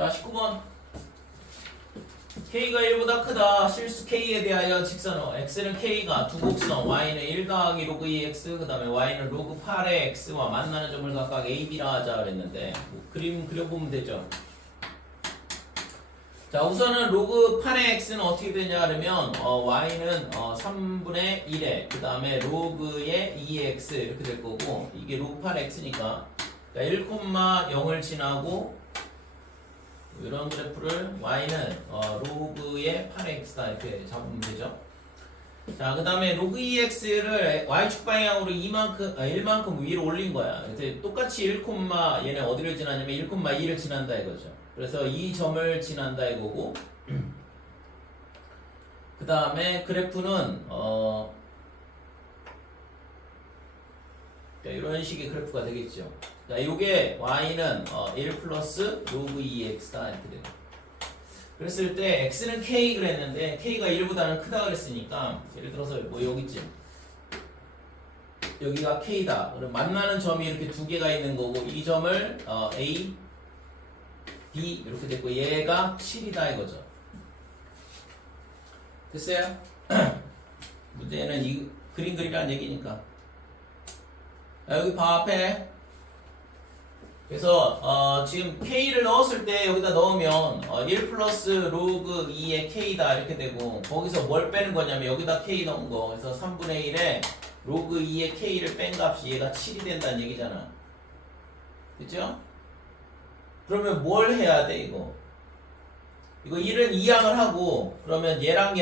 자, 19번. K가 1보다 크다. 실수 K에 대하여 직선어. X는 K가 두 곡선, Y는 1 더하기 로그 2X, 그 다음에 Y는 로그 8의 X와 만나는 점을 각각 A, B라 하자 그랬는데, 뭐 그림 그려보면 되죠. 자, 우선은 로그 8의 X는 어떻게 되냐 하면, Y는 3분의 1에, 그 다음에 로그의 2X 이렇게 될 거고, 이게 로그 8의 X니까, 1,0을 지나고, 이런 그래프를 y는 로그의 8x다 이렇게 잡으면 되죠. 자, 그 다음에 로그 2x를 y축 방향으로 1만큼 위로 올린 거야. 그래서 똑같이 1, 얘네 어디를 지나냐면 1,2를 지난다 이거죠. 그래서 이 점을 지난다 이거고, 그 다음에 그래프는 이런 식의 그래프가 되겠죠. 자, 요게 y는 1 플러스 로그 2x다 이렇게 돼요. 그랬을 때 x는 k 그랬는데 k가 1보다는 크다 그랬으니까 예를 들어서 뭐 여기쯤 여기가 k다. 그럼 만나는 점이 이렇게 두 개가 있는 거고 이 점을 a, b 이렇게 됐고 얘가 7이다 이거죠. 됐어요? 문제는 이 그림 그리라는 얘기니까. 여기 봐 앞에. 그래서 지금 K를 넣었을 때 여기다 넣으면 1 플러스 로그 2의 K다 이렇게 되고 거기서 뭘 빼는 거냐면 여기다 K 넣은 거. 그래서 3분의 1에 로그 2의 K를 뺀 값이 얘가 7이 된다는 얘기잖아. 됐죠? 그러면 뭘 해야 돼 이거? 이거 1은 2항을 하고 그러면 얘랑은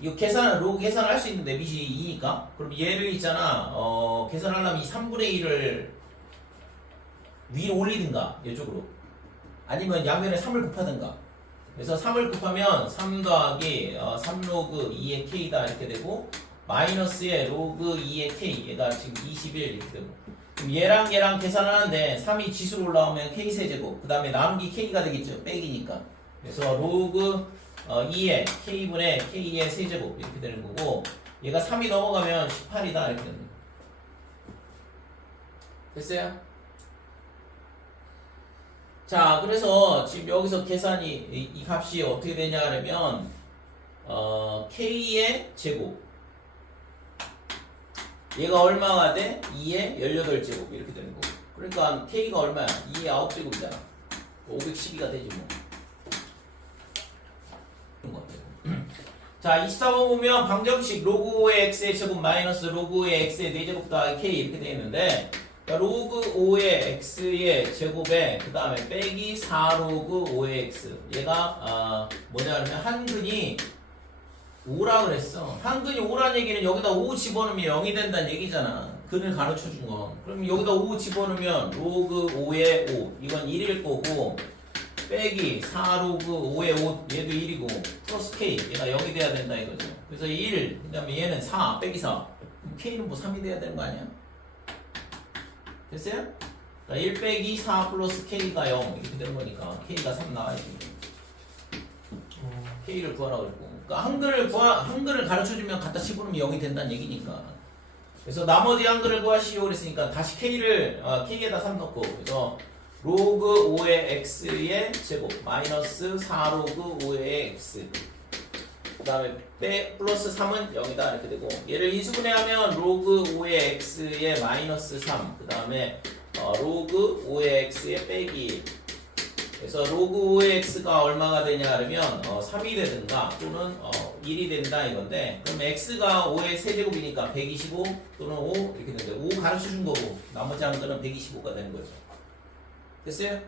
이거 로그 계산을 할 수 있는데 밑이 2니까 그럼 얘를 있잖아 계산하려면 이 3분의 1을 위로 올리든가 이쪽으로 아니면 양면에 3을 곱하든가. 그래서 3을 곱하면 3 더하기 3 로그 2의 K다 이렇게 되고 마이너스의 로그 2의 K 얘가 지금 21 이렇게 되고 그럼 얘랑 계산하는데 3이 지수로 올라오면 K 세제곱 그 다음에 나누기 K가 되겠죠. 빼기니까. 그래서 로그 2의 K분의 K의 세제곱 이렇게 되는 거고 얘가 3이 넘어가면 18이다 이렇게 됩니다. 됐어요? 자, 그래서 지금 여기서 계산이 이 값이 어떻게 되냐 하면 K의 제곱 얘가 얼마가 돼? 2의 18제곱 이렇게 되는 거고 그러니까 K가 얼마야? 2의 9제곱이잖아 512가 되지 뭐. 자, 24번 보면 방정식 로그5의 x의 제곱 마이너스 로그5의 x의 4제곱 더하기 k 이렇게 되어 있는데 로그 5의 x의 제곱에 그 다음에 빼기 4 로그 5의 x 얘가 뭐냐 하면 한근이 5라 그랬어. 한근이 5란 얘기는 여기다 5 집어넣으면 0이 된다는 얘기잖아. 근을 가르쳐 준 거. 그럼 여기다 5 집어넣으면 로그 5의 5 이건 1일 거고 빼기 4 로그 5의 5 얘도 1이고 플러스 k 얘가 0이 돼야 된다 이거죠. 그래서 1 그 다음에 얘는 4 빼기 4 그럼 k는 뭐 3이 돼야 되는 거 아니야? 됐어요? 1 빼기 4 플러스 k가 0 이렇게 되는 거니까 k가 3 나와야지. k를 구하라고 그랬고 그러니까 한글을 가르쳐주면 갖다 집어넣으면 0이 된다는 얘기니까. 그래서 나머지 한글을 구하시오 그랬으니까 다시 k에다 3 넣고 그래서 로그 5의 x의 제곱 마이너스 4 로그 5의 x 그 다음에 플러스 3은 0이다 이렇게 되고 얘를 인수분해하면 로그 5의 x의 마이너스 3 그 다음에 로그 5의 x의 빼기 그래서 로그 5의 x가 얼마가 되냐 하면 3이 되든가 또는 1이 된다 이건데 그럼 x가 5의 세제곱이니까 125 또는 5 이렇게 되는데 5 가르쳐 준 거고 나머지 한 거는 125가 되는 거죠. 됐어요?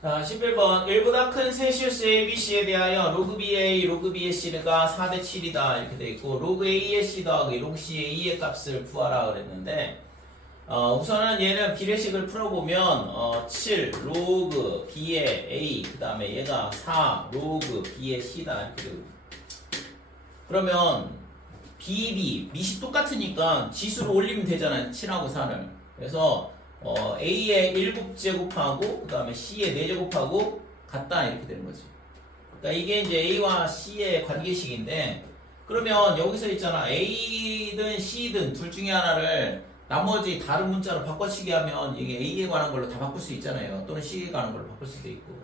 자, 11번 1보다 큰 세 실수 A, B, C에 대하여 로그 B의 A, 로그 B의 C가 4대 7이다 이렇게 돼 있고 로그 A의 C 더하기 로그 C의 E의 값을 구하라 그랬는데 우선은 얘는 비례식을 풀어보면 7 로그 B의 A 그 다음에 얘가 4 로그 B의 C다 이렇게 되고 그러면 B, 밑이 똑같으니까 지수를 올리면 되잖아요. 7하고 4를 그래서 A의 7제곱하고 그 다음에 C의 4제곱하고 같다 이렇게 되는 거지. 그러니까 이게 이제 A와 C의 관계식인데 그러면 여기서 있잖아 A든 C든 둘 중에 하나를 나머지 다른 문자로 바꿔치기 하면 이게 A에 관한 걸로 다 바꿀 수 있잖아요. 또는 C에 관한 걸로 바꿀 수도 있고.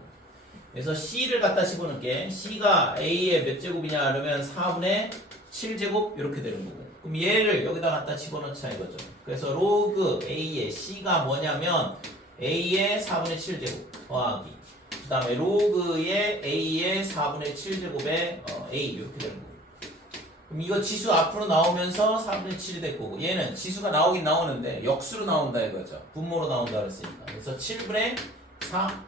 그래서 C를 갖다 집어넣을게. C가 A의 몇 제곱이냐 그러면 4분의 7제곱 이렇게 되는 거고. 그럼 얘를 여기다 갖다 집어넣자 이거죠. 그래서 로그 A의 C가 뭐냐면 A의 4분의 7제곱 더하기 그 다음에 로그의 A의 4분의 7제곱의 A 이렇게 되는 거고. 그럼 이거 지수 앞으로 나오면서 4분의 7이 될 거고 얘는 지수가 나오긴 나오는데 역수로 나온다 이거죠. 분모로 나온다 그랬으니까. 그래서 7분의 4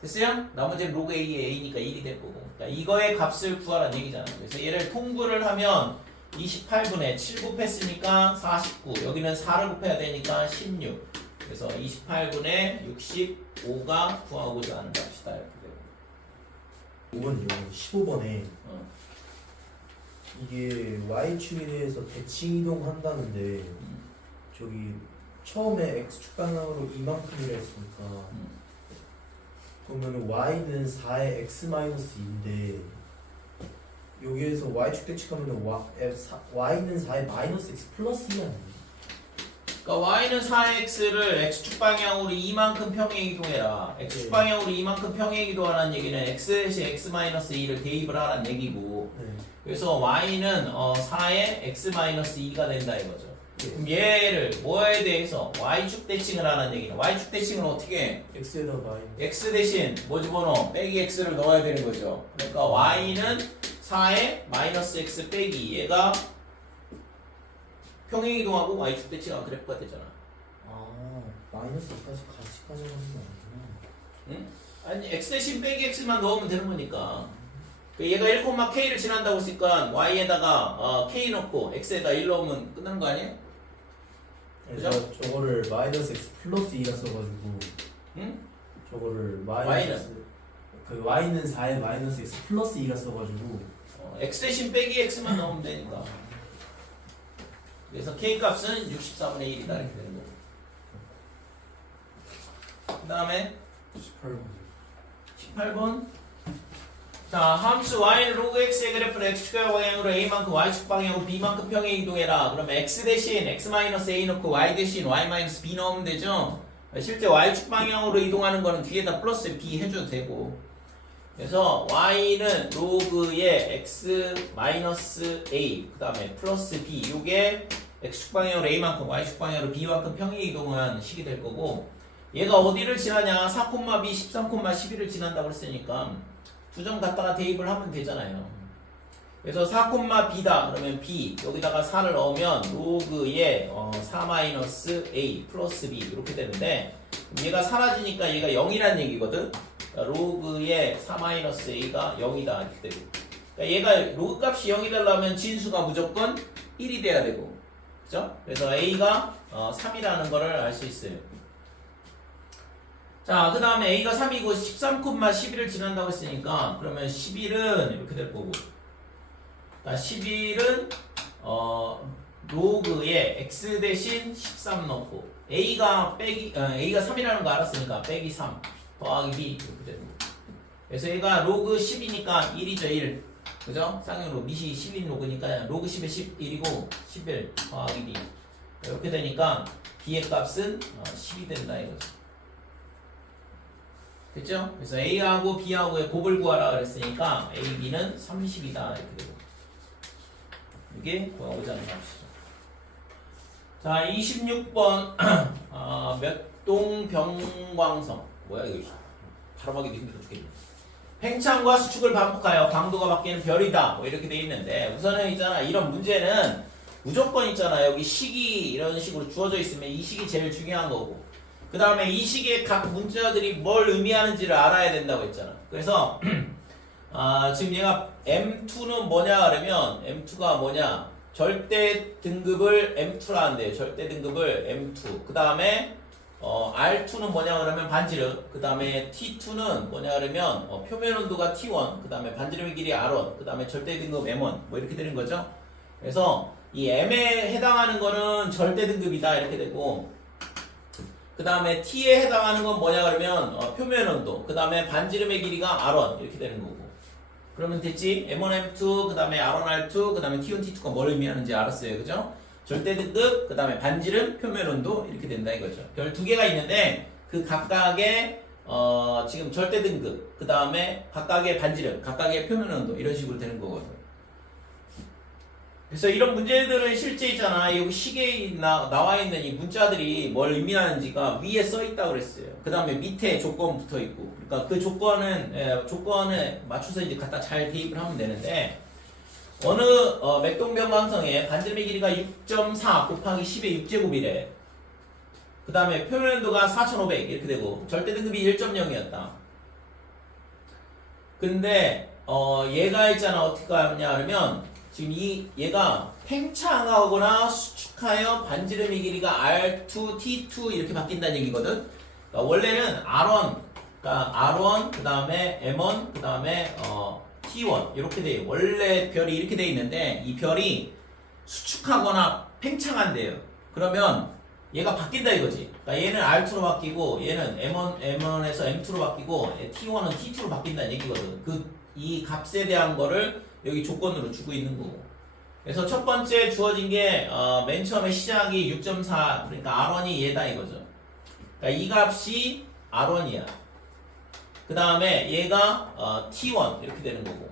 됐어요? 나머지는 로그 A의 A니까 1이 될 거고. 그러니까 이거의 값을 구하라는 얘기잖아. 그래서 얘를 통분을 하면 28분에 7 곱했으니까 49. 여기는 4를 곱해야 되니까 16. 그래서 28분에 65가 구하고자 하는 값이다. 이렇게 되고. 5번요. 15번에 이게 y축에 대해서 대칭 이동한다는데 저기 처음에 x축 방향으로 이만큼이라 했으니까 그러면 y는 4의 x-2인데 여기에서 y축 대칭하면 y는 4의 마이너스 x 플러스 2 아니에요? 그러니까 y는 4x를 x축 방향으로 이만큼 평행 이동해라. x축 방향으로 이만큼 평행 이동하라는 얘기는 x 대신 x-2를 대입을 하라는 얘기고 그래서 y는 4의 x-2가 된다 이거죠. 그럼 얘를 뭐에 대해서 y축 대칭을 하라는 얘기는 y축 대칭을 어떻게 해? x에다 마이너스 x 대신 뭐 집어넣어? 빼기 x를 넣어야 되는 거죠. 그러니까 y는 4의 마이너스 x 빼기 얘가 평행 이동하고 y축 대칭하고 그래프가 되잖아. 아 마이너스까지 같이 가져가는 거 아니구나. 응? 아니 x 대신 빼기 x만 넣으면 되는 거니까. 얘가 1,k를 지난다고 했으니까 y에다가 k 넣고 x에다 1 넣으면 끝나는 거 아니에요? 그죠? 저거를 마이너스 x 플러스 2라 써가지고 응? 저거를 마이너스 그 y는 4에 마이너스 x 플러스 2라 써가지고 x 대신 빼기 x만 넣으면 되니까. 그래서 k 값은 64분의 1이다 이렇게 되는 거고. 그 다음에 18번 자 함수 y는 로그 x의 그래프를 x축 방향으로 a만큼 y축 방향으로 b만큼 평행 이동해라. 그러면 x 대신 x-a 넣고 y 대신 y-b 넣으면 되죠. 실제 y축 방향으로 이동하는 거는 뒤에다 플러스 b 해줘도 되고. 그래서 y는 로그의 x-a 그 다음에 플러스 b 요게 x축 방향으로 a만큼 y축 방향으로 b만큼 평행 이동한 식이 될 거고 얘가 어디를 지나냐 4,b 13,11을 지난다고 했으니까 두 점 갖다가 대입을 하면 되잖아요. 그래서 4,b다 그러면 b 여기다가 4를 넣으면 로그의 4-a 플러스 b 이렇게 되는데 얘가 사라지니까 얘가 0이라는 얘기거든. 그러니까 로그의 4-a가 0이다 이렇게 되고 그러니까 얘가 로그 값이 0이 되려면 진수가 무조건 1이 돼야 되고 그죠? 그래서 a가 3이라는 거를 알 수 있어요. 자, 그 다음에 a가 3이고 13,11을 지난다고 했으니까 그러면 11은 이렇게 될 거고 자, 11은 로그에 x 대신 13 넣고 a가 3이라는 거 알았으니까 빼기 3 더하기 b 이렇게 되는 거. 그래서 얘가 로그 10이니까 1이죠 1 그죠? 쌍용으로 밑이 10인 로그니까 로그 10에 11이고 11 더하기 b 이렇게 되니까 b의 값은 10이 된다 이거죠. 됐죠? 그래서 A하고 B하고의 곱을 구하라 그랬으니까 A, B는 30이다 이렇게 되고 이게 구하고자 하는 값이죠. 자 26번 몇동병광성 뭐야 이거 발음하기도 힘들어 죽겠네. 팽창과 수축을 반복하여 강도가 바뀌는 별이다 뭐 이렇게 돼 있는데 우선은 있잖아 이런 문제는 무조건 있잖아 여기 식이 이런 식으로 주어져 있으면 이 식이 제일 중요한 거고 그 다음에 이 식의 각 문자들이 뭘 의미하는지를 알아야 된다고 했잖아. 그래서 지금 얘가 M2는 뭐냐 그러면 M2가 뭐냐 절대 등급을 M2라 한대요. 절대 등급을 M2 그 다음에 R2는 뭐냐 그러면 반지름 그 다음에 T2는 뭐냐 그러면 표면 온도가 T1 그 다음에 반지름의 길이 R1 그 다음에 절대 등급 M1 뭐 이렇게 되는 거죠. 그래서 이 M에 해당하는 거는 절대 등급이다 이렇게 되고 그 다음에 T에 해당하는 건 뭐냐 그러면 표면 온도 그 다음에 반지름의 길이가 R1 이렇게 되는 거고 그러면 됐지? M1, M2 그 다음에 R1, R2 그 다음에 T1, T2가 뭘 의미하는지 알았어요 그죠? 절대 등급, 그 다음에 반지름, 표면 온도 이렇게 된다 이거죠. 별 두 개가 있는데 그 각각의 지금 절대 등급, 그 다음에 각각의 반지름, 각각의 표면 온도 이런 식으로 되는 거거든. 그래서 이런 문제들은 실제 있잖아. 여기 시계에 나와 있는 이 문자들이 뭘 의미하는지가 위에 써 있다고 그랬어요. 그 다음에 밑에 조건 붙어 있고. 그러니까 그 조건에 맞춰서 이제 갖다 잘 대입을 하면 되는데, 어느 맥동변방성의 반지름의 길이가 6.4 곱하기 10의 6제곱이래. 그 다음에 표면온도가 4500 이렇게 되고 절대 등급이 1.0이었다. 근데 얘가 있잖아. 어떻게 하냐 그러면 지금 얘가 팽창하거나 수축하여 반지름의 길이가 R2, T2 이렇게 바뀐다는 얘기거든. 그러니까 원래는 R1, 그러니까 R1 그 다음에 M1 그 다음에 T1 이렇게 돼. 원래 별이 이렇게 돼 있는데 이 별이 수축하거나 팽창한대요. 그러면 얘가 바뀐다 이거지. 그러니까 얘는 R2로 바뀌고 얘는 M1에서 M2로 바뀌고 T1은 T2로 바뀐다는 얘기거든. 이 값에 대한 거를 여기 조건으로 주고 있는 거고. 그래서 첫 번째 주어진 게 맨 처음에 시작이 6.4 그러니까 R1이 얘다 이거죠. 그러니까 이 값이 R1이야. 그 다음에 얘가 T1 이렇게 되는 거고.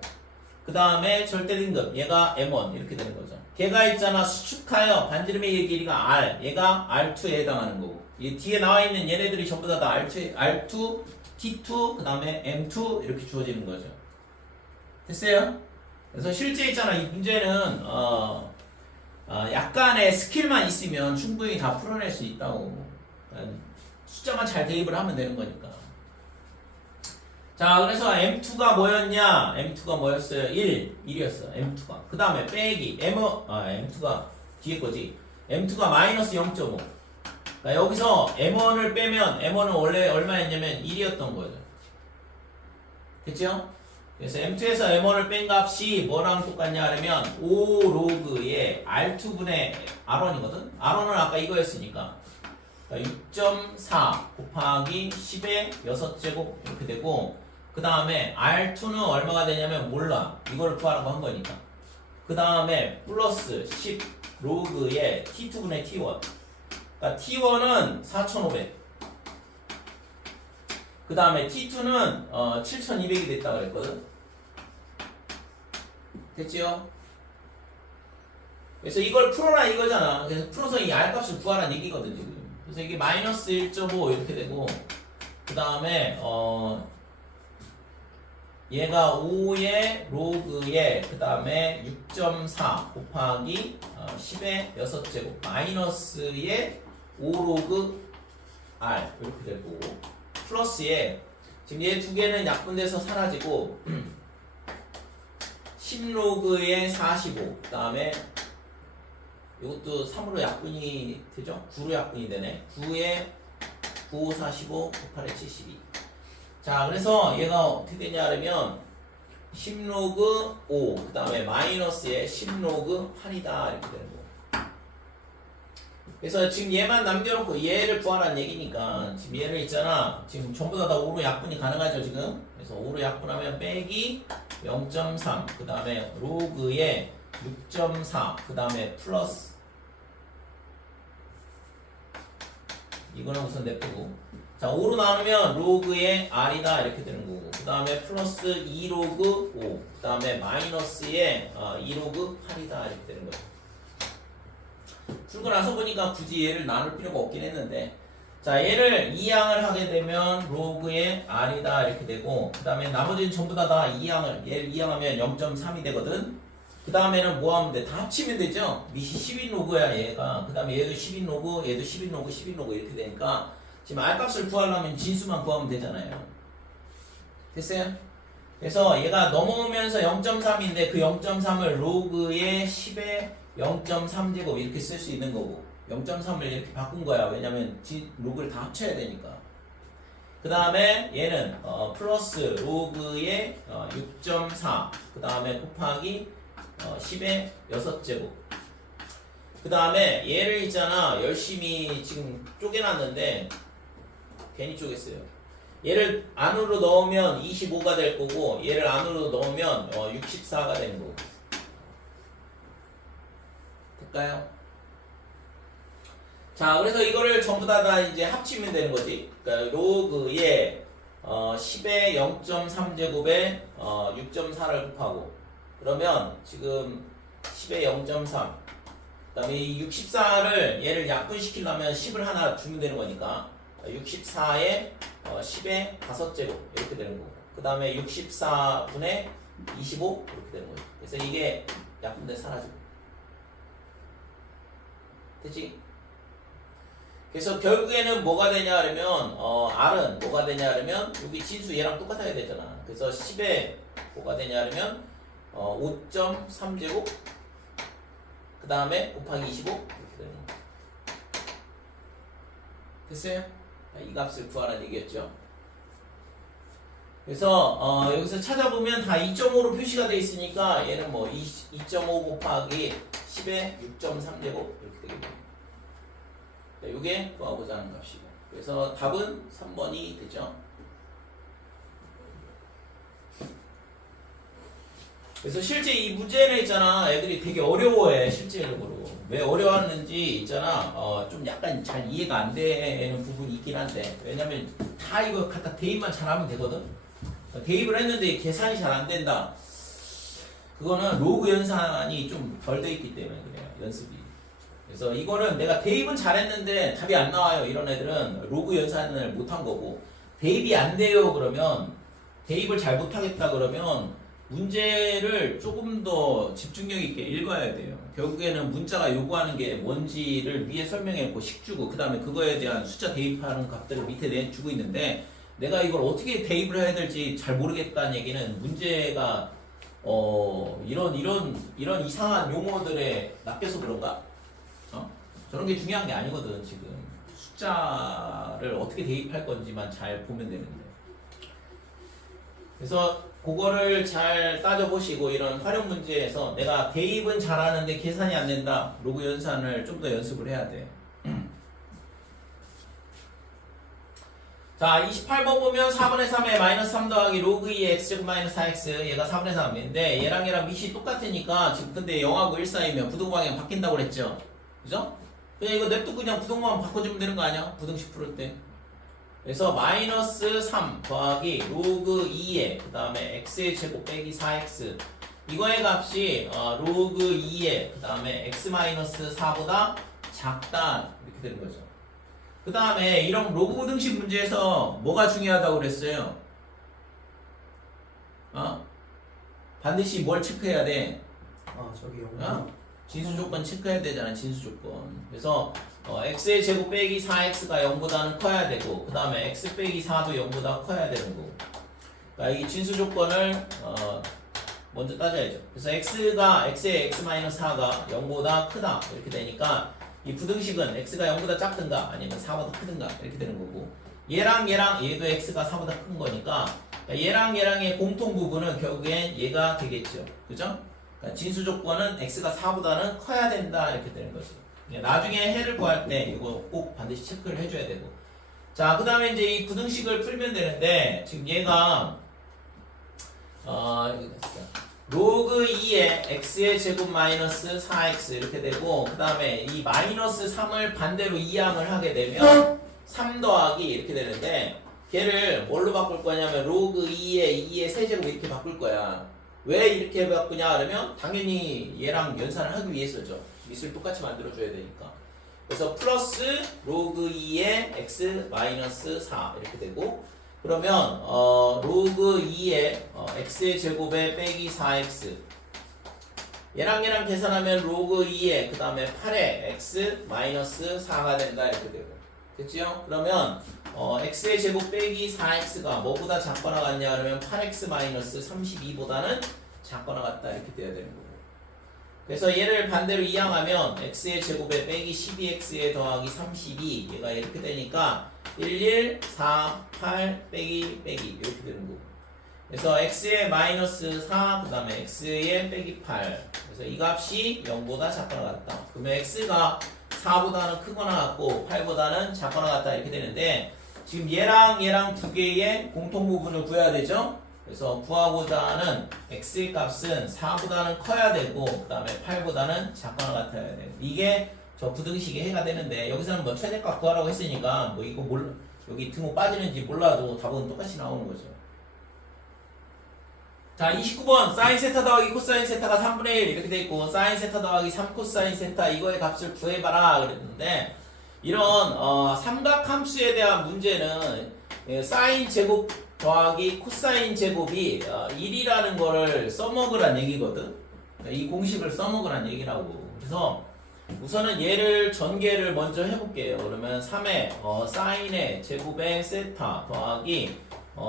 그 다음에 절대 등급 얘가 M1 이렇게 되는 거죠. 걔가 있잖아 수축하여 반지름의 길이가 R 얘가 R2에 해당하는 거고. 이 뒤에 나와 있는 얘네들이 전부 다 R2, T2 그 다음에 M2 이렇게 주어지는 거죠. 됐어요? 그래서 실제 있잖아 이 문제는 약간의 스킬만 있으면 충분히 다 풀어낼 수 있다고. 숫자만 잘 대입을 하면 되는 거니까. 자, 그래서 M2가 뭐였냐? M2가 뭐였어요? 1이었어. M2가. 그 다음에 빼기 M2가 뒤에 거지. M2가 마이너스 0.5. 그러니까 여기서 M1을 빼면 M1은 원래 얼마였냐면 1이었던 거죠. 됐죠? 그래서 M2에서 M1을 뺀 값이 뭐랑 똑같냐 하면 5 로그의 R2분의 R1이거든? R1은 아까 이거였으니까 6.4 곱하기 10의 6제곱 이렇게 되고, 그 다음에 R2는 얼마가 되냐면 몰라. 이거를 구하라고 한 거니까. 그 다음에 플러스 10 로그의 T2분의 T1. 그러니까 T1은 4500. 그 다음에 T2는 7200이 됐다 그랬거든. 됐지요? 그래서 이걸 풀어라 이거잖아. 그래서 풀어서 이 R값을 구하라는 얘기거든 지금. 그래서 이게 마이너스 1.5 이렇게 되고, 그 다음에 얘가 5의 로그의 그 다음에 6.4 곱하기 10의 6제곱 마이너스의 5 로그 R 이렇게 될 거고, 플러스에 지금 얘 두 개는 약분돼서 사라지고 10 로그의 45 그 다음에 이것도 3으로 약분이 되죠? 9로 약분이 되네. 9에 9, 5, 45, 98에 72. 자, 그래서 얘가 어떻게 되냐 하면 10 로그 5, 그 다음에 마이너스에 10 로그 8이다 이렇게 되는 거. 그래서 지금 얘만 남겨놓고 얘를 구하라는 얘기니까 지금 얘를 있잖아. 지금 전부 다 5로 약분이 가능하죠 지금. 그래서 5로 약분하면 빼기 0.3, 그 다음에 로그에 6.4, 그 다음에 플러스 이거는 우선 냅두고, 자 5로 나누면 로그의 R이다 이렇게 되는 거고, 그 다음에 플러스 2 로그 5, 그 다음에 마이너스의 2 로그 8이다 이렇게 되는 거죠. 풀고 나서 보니까 굳이 얘를 나눌 필요가 없긴 했는데, 자 얘를 이항을 하게 되면 로그의 R이다 이렇게 되고, 그 다음에 나머지는 전부 다 얘를 이항하면 0.3이 되거든. 그 다음에는 뭐 하면 돼? 다 합치면 되죠? 밑이 10인 로그야 얘가. 그 다음에 얘도 10인 로그, 얘도 10인 로그, 10인 로그 이렇게 되니까 지금 R값을 구하려면 진수만 구하면 되잖아요. 됐어요? 그래서 얘가 넘어오면서 0.3인데 그 0.3을 로그의 10의 0.3제곱 이렇게 쓸 수 있는 거고, 0.3을 이렇게 바꾼 거야. 왜냐면 로그를 다 합쳐야 되니까. 그 다음에 얘는 플러스 로그의 6.4 그 다음에 곱하기 10의 6제곱. 그 다음에 얘를 있잖아 열심히 지금 쪼개놨는데 괜히 쪼갰어요. 얘를 안으로 넣으면 25가 될 거고, 얘를 안으로 넣으면 64가 되는 거고. 될까요? 자, 그래서 이거를 전부 다 이제 합치면 되는 거지. 그러니까 로그에 10의 0.3제곱에 6.4를 곱하고 그러면 지금 10의 0.3 그다음에 이 64를 얘를 약분시키려면 10을 하나 주면 되는 거니까 64에 10의 5제곱 이렇게 되는 거고 그 다음에 64분의 25 이렇게 되는 거죠. 그래서 이게 약분돼 사라지고 됐지? 그래서 결국에는 뭐가 되냐 그러면 R은 뭐가 되냐 그러면 여기 진수 얘랑 똑같아야 되잖아. 그래서 10에 뭐가 되냐 그러면 5.3제곱 그 다음에 곱하기 25 이렇게 되는 거. 됐어요? 이 값을 구하라는 얘기였죠. 그래서 여기서 찾아보면 다 2.5로 표시가 되어 있으니까 얘는 뭐 2.5 곱하기 10에 6.3제곱 이렇게 되겠네요. 이게 구하고자 하는 값이고 그래서 답은 3번이 되죠. 그래서 실제 이 문제는 있잖아 애들이 되게 어려워해 실제적으로 왜 어려웠는지 있잖아 좀 약간 잘 이해가 안 되는 부분이 있긴 한데 왜냐면 다 이거 갖다 대입만 잘하면 되거든. 대입을 했는데 계산이 잘 안 된다 그거는 로그 연산이 좀 덜 돼 있기 때문에 그래요 연습이. 그래서 이거는 내가 대입은 잘했는데 답이 안 나와요 이런 애들은 로그 연산을 못한 거고 대입이 안 돼요 그러면 대입을 잘 못하겠다 그러면 문제를 조금 더 집중력 있게 읽어야 돼요. 결국에는 문자가 요구하는 게 뭔지를 위에 설명했고 식 주고 그 다음에 그거에 대한 숫자 대입하는 값들을 밑에 주고 있는데 내가 이걸 어떻게 대입을 해야 될지 잘 모르겠다는 얘기는 문제가 이런 이상한 용어들에 낚여서 그런가? 저런 게 중요한 게 아니거든 지금 숫자를 어떻게 대입할 건지만 잘 보면 되는데 그래서 그거를 잘 따져보시고 이런 활용 문제에서 내가 대입은 잘하는데 계산이 안 된다 로그 연산을 좀 더 연습을 해야 돼. 자 28번 보면 4분의 3에 마이너스 3 더하기 로그 2의 x제곱 마이너스 4x 얘가 4분의 3인데 얘랑 밑이 똑같으니까 지금 근데 0하고 1 사이면 부등방향 바뀐다고 그랬죠 그죠? 그냥 이거 냅두고 그냥 부등방향 바꿔주면 되는 거 아니야? 부등식 풀을 때 그래서 마이너스 3 더하기 로그 2의 그 다음에 x의 제곱 빼기 4x 이거의 값이 로그 2의 그 다음에 x 마이너스 4보다 작다 이렇게 되는 거죠. 그 다음에 이런 로그 부등식 문제에서 뭐가 중요하다고 그랬어요? 반드시 뭘 체크해야 돼? 저기 진수 조건 체크해야 되잖아 진수 조건. 그래서 x의 제곱 빼기 4x가 0보다는 커야 되고 그 다음에 x 빼기 4도 0보다 커야 되는 거고 그러니까 이 진수 조건을 먼저 따져야죠. 그래서 x의 x-4가 0보다 크다 이렇게 되니까 이 부등식은 x가 0보다 작든가 아니면 4보다 크든가 이렇게 되는 거고 얘랑 얘도 x가 4보다 큰 거니까 얘랑 얘랑의 공통 부분은 결국엔 얘가 되겠죠. 그죠? 그러니까 진수 조건은 x가 4보다는 커야 된다 이렇게 되는 거죠. 나중에 해를 구할 때 이거 꼭 반드시 체크를 해줘야 되고 자 그 다음에 이제 이 부등식을 풀면 되는데 지금 얘가 로그 2의 x의 제곱 마이너스 4x 이렇게 되고 그 다음에 이 마이너스 3을 반대로 이항을 하게 되면 3 더하기 이렇게 되는데 걔를 뭘로 바꿀 거냐면 로그 2의 세제곱 이렇게 바꿀 거야. 왜 이렇게 바꾸냐 그러면 당연히 얘랑 연산을 하기 위해서죠. 밑을 똑같이 만들어줘야 되니까. 그래서 플러스 로그 2의 x 마이너스 4 이렇게 되고 그러면 로그 2의 x의 제곱에 빼기 4x 얘랑 계산하면 로그 2의 그 다음에 8의 x 마이너스 4가 된다 이렇게 되고 됐지요? 그러면 x의 제곱 빼기 4x가 뭐보다 작거나 같냐 그러면 8x 마이너스 32보다는 작거나 같다 이렇게 돼야 되는 거고 그래서 얘를 반대로 이항하면 x의 제곱에 빼기 12x에 더하기 32 얘가 이렇게 되니까 11, 4, 8 빼기 이렇게 되는 거고 그래서 x의 마이너스 4 그 다음에 x의 빼기 8 그래서 이 값이 0보다 작거나 같다 그러면 x가 4보다는 크거나 같고 8보다는 작거나 같다 이렇게 되는데 지금 얘랑 두 개의 공통 부분을 구해야 되죠 그래서 구하고자 하는 x의 값은 4보다는 커야 되고 그 다음에 8보다는 작거나 같아야 돼요 이게 저 부등식이 해가 되는데 여기서는 뭐 최대값 구하라고 했으니까 뭐 이거 여기 등호 빠지는지 몰라도 답은 똑같이 나오는 거죠. 자, 29번 사인 세타 더하기 코사인 세타가 3분의 1 이렇게 돼 있고 사인 세타 더하기 3 코사인 세타 이거의 값을 구해봐라 그랬는데 이런 삼각함수에 대한 문제는 사인 제곱 더하기 코사인 제곱이 1이라는 거를 써먹으란 얘기거든. 이 공식을 써먹으란 얘기라고. 그래서 우선은 얘를 전개를 먼저 해볼게요. 그러면 3의 사인의 제곱의 세타 더하기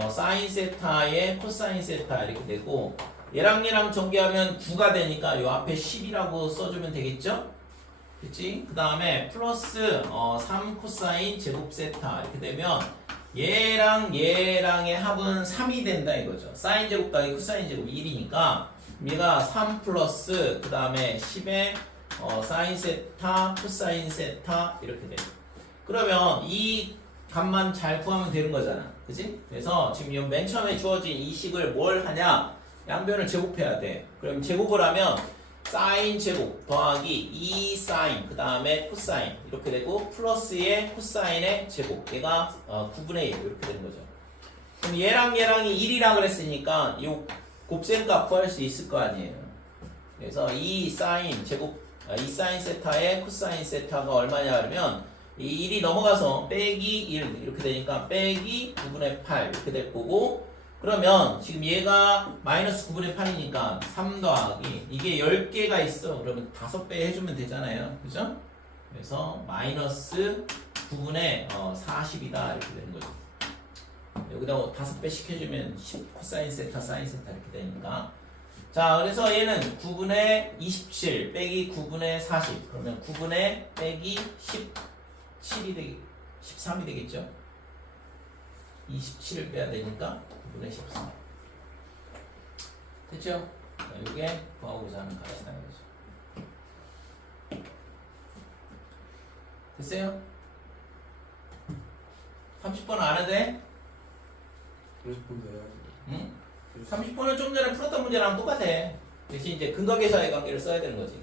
사인 세타의 코사인 세타 이렇게 되고 얘랑 전개하면 9가 되니까 요 앞에 10이라고 써주면 되겠죠? 그치? 그 다음에 플러스 3 코사인 제곱 세타 이렇게 되면 얘랑 얘랑의 합은 3이 된다 이거죠. 사인 제곱 더하기 코사인 제곱 1이니까 얘가 3 플러스 그 다음에 10의 사인 세타 코사인 세타 이렇게 돼요. 그러면 이 값만 잘 구하면 되는 거잖아. 그치? 그래서 지금 맨 처음에 주어진 이 식을 뭘 하냐? 양변을 제곱해야 돼. 그럼 제곱을 하면 사인 제곱 더하기 2 사인 그 다음에 코사인 이렇게 되고 플러스의 코사인의 제곱 얘가 9분의 1 이렇게 되는 거죠. 그럼 얘랑 얘랑이 1이라 그랬으니까 이 곱셈 값 구할 수 있을 거 아니에요. 그래서 2 사인 제곱 2 사인 세타의 코사인 세타가 얼마냐 그러면 이 1이 넘어가서 빼기 1 이렇게 되니까 빼기 9분의 8 이렇게 될 거고 그러면 지금 얘가 마이너스 9분의 8이니까 3 더하기 이게 10개가 있어. 그러면 5배 해주면 되잖아요. 그죠? 그래서 마이너스 9분의 40이다 이렇게 되는 거죠. 여기다 5배씩 해주면 10 코사인 세타 사인 세타 이렇게 되니까 자 그래서 얘는 9분의 27 빼기 9분의 40 그러면 9분의 빼기 17이 되겠 13이 되겠죠? 27을 빼야 되니까 9분의 13 됐죠? 이게 구하고자 하는 값이다 이거죠. 됐어요? 30번 안 해도 돼? 30분 돼요. 응? 30번은 좀 전에 풀었던 문제랑 똑같아. 대신 이제 근각계사의 관계를 써야 되는 거지.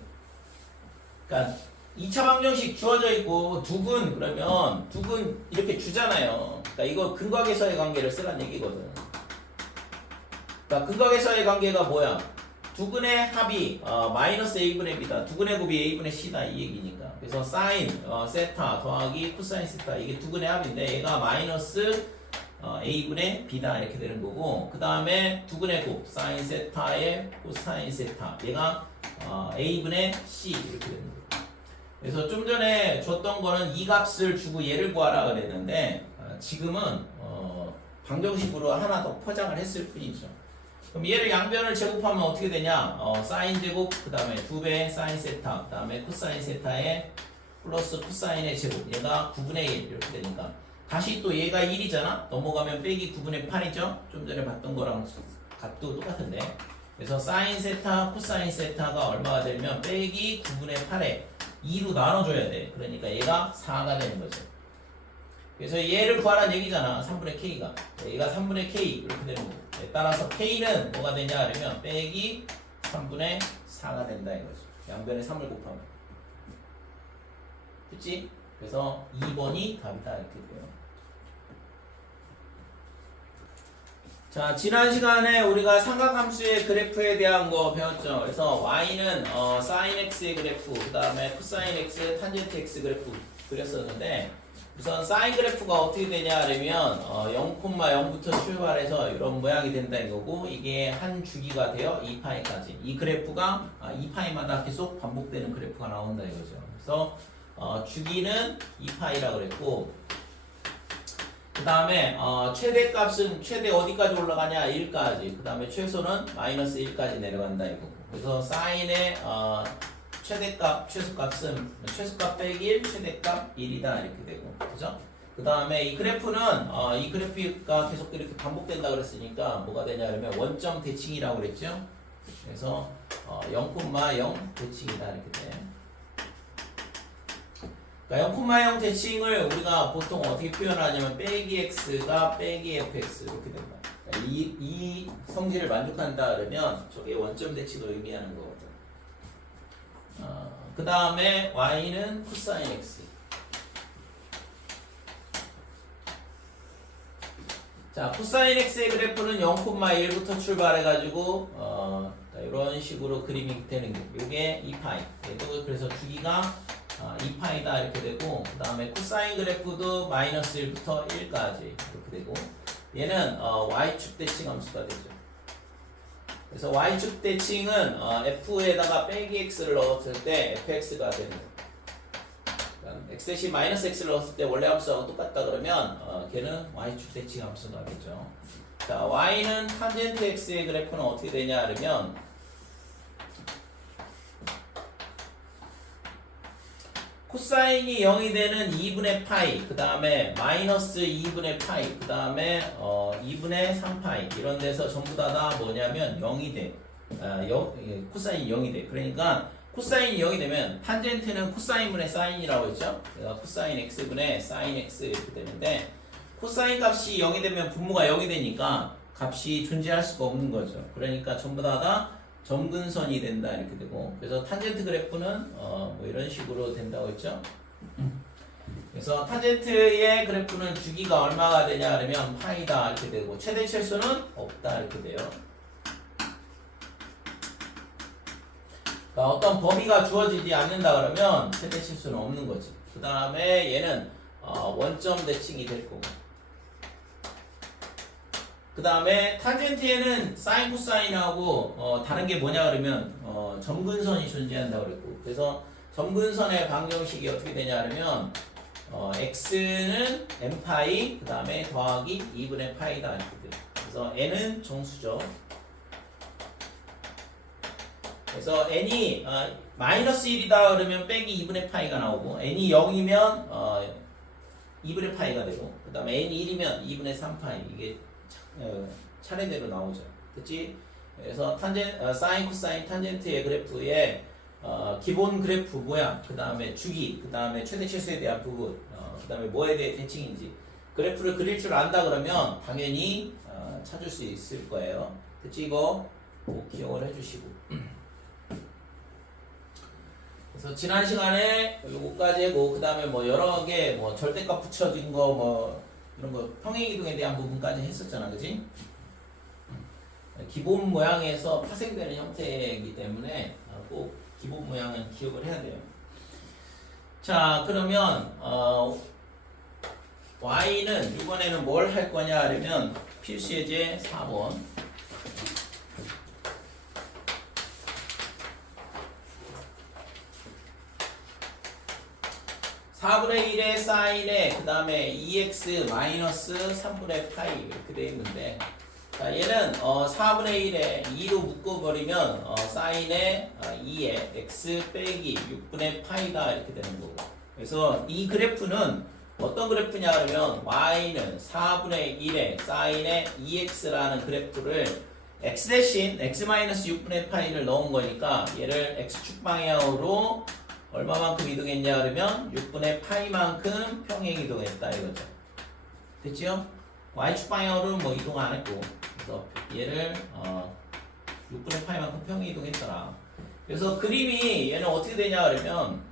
그러니까 2차 방정식 주어져 있고 두근 그러면 두근 이렇게 주잖아요. 그러니까 이거 근각에서의 관계를 쓰란 얘기거든. 그러니까 근각에서의 관계가 뭐야? 두근의 합이 마이너스 a분의 b다. 두근의 곱이 a분의 c다 이 얘기니까. 그래서 사인 세타 더하기 코사인 세타 이게 두근의 합인데 얘가 마이너스 a분의 b다 이렇게 되는 거고 그 다음에 두근의 곱 사인 세타의 코사인 세타 얘가 a분의 c 이렇게 되는 거고. 그래서 좀 전에 줬던 거는 이 값을 주고 얘를 구하라 그랬는데 지금은 방정식으로 하나 더 포장을 했을 뿐이죠. 그럼 얘를 양변을 제곱하면 어떻게 되냐? 사인 제곱 그 다음에 2배 사인 세타 그 다음에 코사인 세타의 플러스 코사인의 제곱 얘가 9분의 1 이렇게 되니까 다시 또 얘가 1이잖아? 넘어가면 빼기 9분의 8이죠? 좀 전에 봤던 거랑 값도 똑같은데 그래서 사인 세타 코사인 세타가 얼마가 되면 빼기 9분의 8에 2로 나눠줘야 돼. 그러니까 얘가 4가 되는 거죠. 그래서 얘를 구하라는 얘기잖아. 3분의 k가. 얘가 3분의 k 이렇게 되는 거고. 따라서 k는 뭐가 되냐 그러면 빼기 3분의 4가 된다 이거죠. 양변에 3을 곱하면. 그치? 그래서 2번이 답이다 이렇게 돼요. 자, 지난 시간에 우리가 삼각함수의 그래프에 대한 거 배웠죠. 그래서 y는 sin x의 그래프, 그 다음에 cosine x, 탄젠트 x 그래프 그렸었는데 우선 sin 그래프가 어떻게 되냐 그러면 0,0부터 출발해서 이런 모양이 된다 이거고 이게 한 주기가 돼요. 2파이까지. 이 그래프가 2파이마다 계속 반복되는 그래프가 나온다 이거죠. 그래서 주기는 2파이라고 그랬고 그 다음에 최대값은 최대 어디까지 올라가냐 1까지 그 다음에 최소는 마이너스 1까지 내려간다 이거고 그래서 사인의 최대값 최소값은 최소값 빼기 1 최대값 1이다 이렇게 되고 그죠? 그 다음에 이 그래프는 이 그래프가 계속 이렇게 반복된다 그랬으니까 뭐가 되냐 그러면 원점 대칭이라고 그랬죠? 그래서 0,0 대칭이다 이렇게 돼. 그러니까 0,0 대칭을 우리가 보통 어떻게 표현하냐면 빼기 x가 빼기 fx 이렇게 된다. 그러니까 이 성질을 만족한다 그러면 저게 원점 대칭을 의미하는 거거든. 그 그 다음에 y는 코사인 x. 자, 코사인 x의 그래프는 0,1부터 출발해가지고 이런 식으로 그림이 되는 게 요게 2파이. 그래서 주기가 2파이다 이렇게 되고, 그 다음에 코사인 그래프도 마이너스 1부터 1까지 이렇게 되고, 얘는 y축 대칭 함수가 되죠. 그래서 y축 대칭은 f에다가 빼기 x를 넣었을 때 fx가 되는 거예요. x 대신 마이너스 x를 넣었을 때 원래 함수하고 똑같다 그러면 걔는 y축 대칭 함수가 되죠. 자, y는 탄젠트 x의 그래프는 어떻게 되냐 그러면 코사인이 0이 되는 2분의 파이, 그 다음에 마이너스 2분의 파이, 그 다음에 2분의 3파이 이런 데서 전부 다 뭐냐면 0이 돼. 코사인이 0이 돼. 그러니까 코사인이 0이 되면 탄젠트는 코사인분의 사인이라고 했죠. 그래서 코사인 x분의 사인 x 이렇게 되는데, 코사인 값이 0이 되면 분모가 0이 되니까 값이 존재할 수가 없는 거죠. 그러니까 전부 다 점근선이 된다 이렇게 되고, 그래서 탄젠트 그래프는 뭐 이런 식으로 된다고 했죠. 그래서 탄젠트의 그래프는 주기가 얼마가 되냐 그러면 파이다 이렇게 되고, 최대 최소는 없다 이렇게 돼요. 그러니까 어떤 범위가 주어지지 않는다 그러면 최대 최소는 없는 거지. 그 다음에 얘는 원점 대칭이 될 거고, 그 다음에 탄젠트에는 사인 코사인하고 다른 게 뭐냐 그러면 점근선이 존재한다고 그랬고, 그래서 점근선의 방정식이 어떻게 되냐 그러면 x는 n파이 그 다음에 더하기 2분의 파이다 이렇게 돼요. 그래서 n은 정수죠. 그래서 n이 마이너스 1이다 그러면 빼기 2분의 파이가 나오고, n이 0이면 2분의 파이가 되고, 그 다음에 n이 1이면 2분의 3파이 이게 차례대로 나오죠. 그치? 그래서 사인, 코사인, 탄젠트의 그래프의 기본 그래프 모양, 그 다음에 주기, 그 다음에 최대 최소에 대한 부분, 그 다음에 뭐에 대해 대칭인지 그래프를 그릴 줄 안다 그러면 당연히 찾을 수 있을 거예요. 그치? 이거 꼭 기억을 해주시고. 그래서 지난 시간에 요거까지 하고, 그 다음에 뭐 여러 개 뭐 절대값 붙여진 거 뭐 이런 거 평행이동에 대한 부분까지 했었잖아, 그지? 기본 모양에서 파생되는 형태이기 때문에 꼭 기본 모양은 기억을 해야 돼요. 자, 그러면 y는 이번에는 뭘 할 거냐 하면 필수 예제 4번. 4분의 1의 사인에 그 다음에 2x 마이너스 3분의 파이 이렇게 되어 있는데, 자, 얘는 4분의 1에 2로 묶어버리면 사인에 2에 x 빼기 6분의 파이가 이렇게 되는 거고, 그래서 이 그래프는 어떤 그래프냐 그러면 y는 4분의 1에 사인에 2x라는 그래프를 x 대신 x 마이너스 6분의 파이를 넣은 거니까 얘를 x축 방향으로 얼마만큼 이동했냐 그러면 6분의 파이만큼 평행 이동했다 이거죠. 됐지요? y축 방향으로는 뭐 이동 안 했고, 그래서 얘를 6분의 파이만큼 평행 이동했더라. 그래서 그림이 얘는 어떻게 되냐 그러면,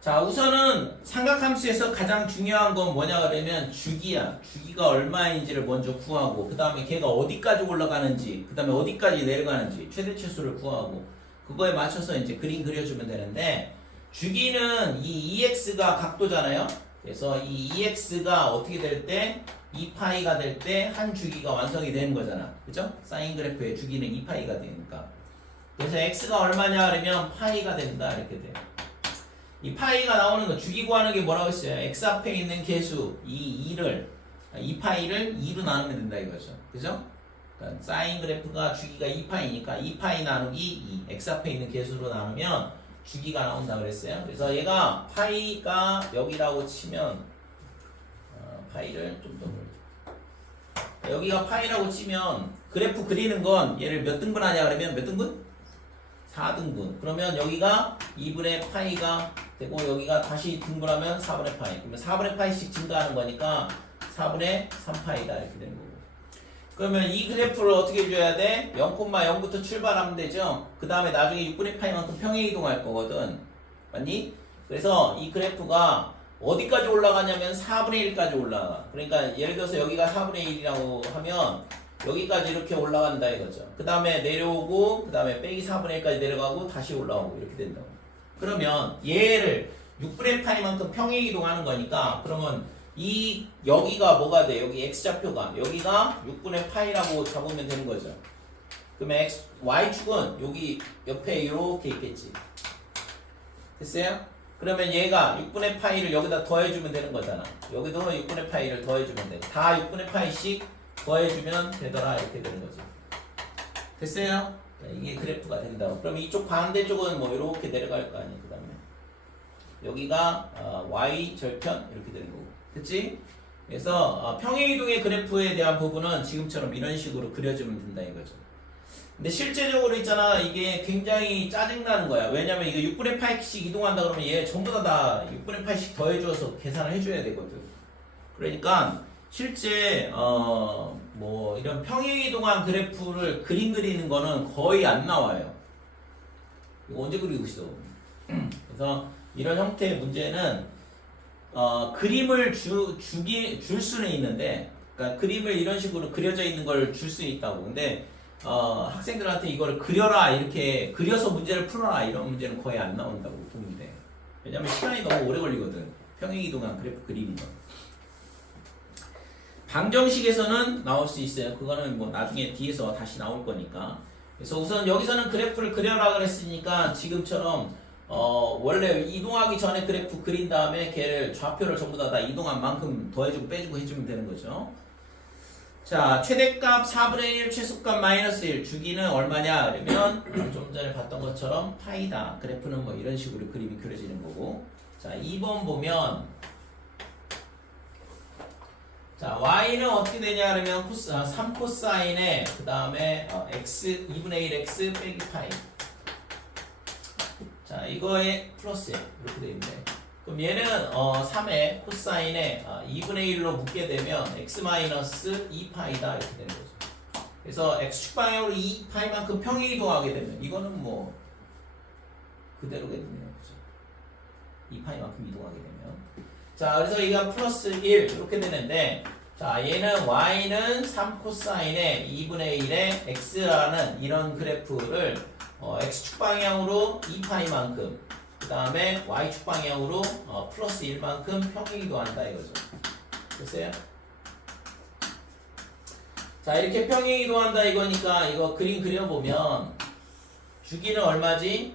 자, 우선은 삼각함수에서 가장 중요한 건 뭐냐 그러면 주기야. 주기가 얼마인지를 먼저 구하고, 그 다음에 걔가 어디까지 올라가는지, 그 다음에 어디까지 내려가는지 최대 최소를 구하고, 그거에 맞춰서 이제 그림 그려주면 되는데, 주기는 이 2x가 각도잖아요. 그래서 이 2x가 어떻게 될 때 2파이가 될 때 한 주기가 완성이 되는 거잖아. 그죠? 사인 그래프의 주기는 2파이가 되니까. 그래서 x가 얼마냐 그러면 파이가 된다 이렇게 돼요. 이 파이가 나오는 거, 주기 구하는 게 뭐라고 했어요? x 앞에 있는 개수 이 2파이를 2로 나누면 된다 이거죠. 그죠? 그러니까 사인 그래프가 주기가 2파이니까 2파이 나누기 2, x 앞에 있는 개수로 나누면 주기가 나온다 그랬어요. 그래서 얘가 파이가 여기라고 치면 파이를 좀 더 여기가 파이라고 치면 그래프 그리는 건 얘를 몇 등분 하냐 그러면 몇 등분? 4등분. 그러면 여기가 2분의 파이가 되고 여기가 다시 등분하면 4분의 파이. 그러면 4분의 파이씩 증가하는 거니까 4분의 3파이다 이렇게 되는 거고. 그러면 이 그래프를 어떻게 해줘야 돼? 0,0부터 출발하면 되죠. 그 다음에 나중에 6분의 파이만큼 평행 이동할 거거든. 맞니? 그래서 이 그래프가 어디까지 올라가냐면 4분의 1까지 올라가. 그러니까 예를 들어서 여기가 4분의 1이라고 하면 여기까지 이렇게 올라간다 이거죠. 그 다음에 내려오고 그 다음에 빼기 4분의 1까지 내려가고 다시 올라오고 이렇게 된다고. 그러면 얘를 6분의 파이만큼 평행 이동하는 거니까 그러면 이 여기가 뭐가 돼? 여기 x좌표가 여기가 6분의 파이라고 잡으면 되는 거죠. 그러면 y축은 여기 옆에 이렇게 있겠지. 됐어요? 그러면 얘가 6분의 파이를 여기다 더해주면 되는 거잖아. 여기도 6분의 파이를 더해주면 돼. 다 6분의 파이씩 더해주면 되더라 이렇게 되는 거지. 됐어요? 자, 이게 그래프가 된다고. 그럼 이쪽 반대쪽은 뭐 이렇게 내려갈 거 아니야. 그 다음에 여기가 y 절편 이렇게 되는 거고. 됐지? 그래서 평행이동의 그래프에 대한 부분은 지금처럼 이런 식으로 그려주면 된다 이거죠. 근데 실제적으로 있잖아 이게 굉장히 짜증나는 거야. 왜냐면 이거 6분의 8씩 이동한다 그러면 얘 전부 다 6분의 8씩 더해줘서 계산을 해줘야 되거든. 그러니까 실제 뭐 이런 평행이동한 그래프를 그림 그리는 거는 거의 안 나와요. 이거 언제 그리고 있어? 그래서 이런 형태의 문제는 그림을 줄 수는 있는데, 그러니까 그림을 이런 식으로 그려져 있는 걸 줄 수 있다고. 근데 학생들한테 이거를 그려라 이렇게 그려서 문제를 풀어라 이런 문제는 거의 안 나온다고 보면 돼. 왜냐면 시간이 너무 오래 걸리거든. 평행이동한 그래프 그리는 거. 방정식에서는 나올 수 있어요. 그거는 뭐 나중에 뒤에서 다시 나올 거니까. 그래서 우선 여기서는 그래프를 그려라 그랬으니까 지금처럼 원래 이동하기 전에 그래프 그린 다음에 걔를 좌표를 전부 다 이동한 만큼 더해주고 빼주고 해주면 되는 거죠. 자, 최대값 4분의 1, 최소값 마이너스 1, 주기는 얼마냐? 그러면 좀 전에 봤던 것처럼 파이다. 그래프는 뭐 이런 식으로 그림이 그려지는 거고. 자, 2번 보면 자, y는 어떻게 되냐? 그러면 3코사인에 그 다음에 x 2분의 1 x 빼기 파이. 자, 이거에 플러스에 이렇게 되어 있네. 그럼 얘는 3의 코사인에 2분의 1로 묶게 되면 x 마이너스 2파이다 이렇게 되는 거죠. 그래서 x축 방향으로 2파이만큼 평행이동하게 되면 이거는 뭐 그대로겠네요. 그죠? 2파이만큼 이동하게 되면. 자, 그래서 이가 플러스 1 이렇게 되는데, 자, 얘는 y는 3코사인에 2분의 1의 x라는 이런 그래프를 x축 방향으로 2파이만큼 그 다음에 y축 방향으로 플러스 1만큼 평행이동한다 이거죠. 됐어요? 자, 이렇게 평행이동한다 이거니까 이거 그림 그려보면 주기는 얼마지?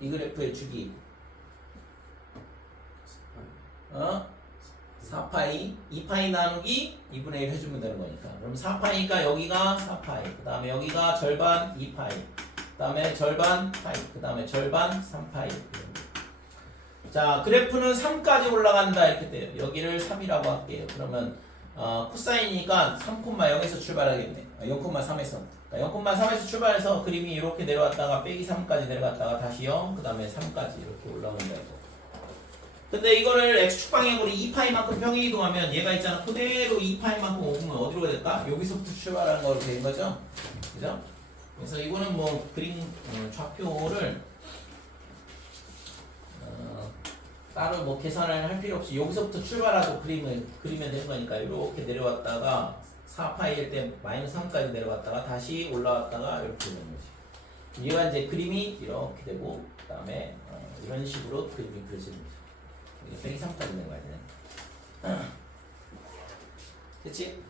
이 그래프의 주기 4파이 2파이 나누기 2분의 1 해주면 되는 거니까. 그럼 4파이니까 여기가 4파이 그 다음에 여기가 절반 2파이 그 다음에 절반 파이 그 다음에 절반 3파이. 자, 그래프는 3까지 올라간다 이렇게 돼요. 여기를 3이라고 할게요. 그러면 코사인이니까 3,0에서 출발하겠네. 0,3에서 그러니까 0,3에서 출발해서 그림이 이렇게 내려왔다가 빼기 3까지 내려갔다가 다시 0 그 다음에 3까지 이렇게 올라온다 이거. 근데 이거를 x축 방향으로 2파이만큼 평행이동하면 얘가 있잖아. 그대로 2파이만큼 오면 어디로 될까? 여기서부터 출발하는 거로 된 거죠? 그죠? 그래서 이거는 뭐 그림 좌표를 따로 뭐 계산을 할 필요 없이 여기서부터 출발하고 그리면 되는 거니까 이렇게 내려왔다가 4파이일 때 마이너스 3까지 내려갔다가 다시 올라왔다가 이렇게 되는 거지. 얘가 이제 그림이 이렇게 되고 그 다음에 이런 식으로 그림이 그려지는 거죠. 빼기 3까지 내려가야 되네. 됐지?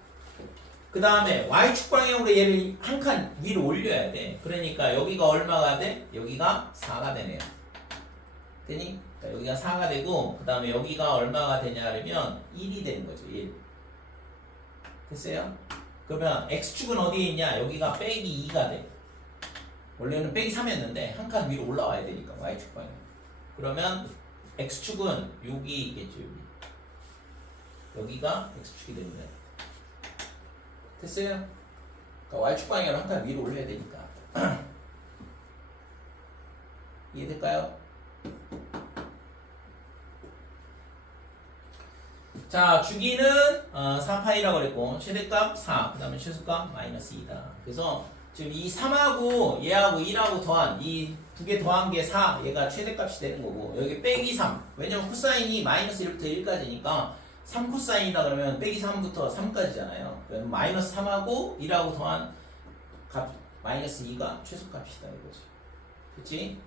그 다음에 y축 방향으로 얘를 한 칸 위로 올려야 돼. 그러니까 여기가 얼마가 돼? 여기가 4가 되네요. 되니? 그러니까 여기가 4가 되고 그 다음에 여기가 얼마가 되냐 그러면 1이 되는 거죠. 1. 됐어요? 그러면 x축은 어디에 있냐? 여기가 빼기 2가 돼. 원래는 빼기 3이었는데 한 칸 위로 올라와야 되니까 y축 방향. 그러면 x축은 여기 있겠죠. 여기가 x축이 되는 거예요. 됐어요? 그러니까 y축 방향으로 한 칸 위로 올려야 되니까. 이해될까요? 자, 주기는 4파이라고 그랬고 최대값 4, 그 다음에 최소값 마이너스 2다. 그래서 지금 이 3하고 얘하고 1하고 더한 이 두 개 더한 게 4, 얘가 최대값이 되는 거고 여기 빼기 3. 왜냐면 코사인이 마이너스 1부터 1까지니까 3 코사인이다 그러면 빼기 3부터 3까지잖아요. 그럼 마이너스 3하고 1하고 더한 값 마이너스 2가 최소값이다 이거지. 그치?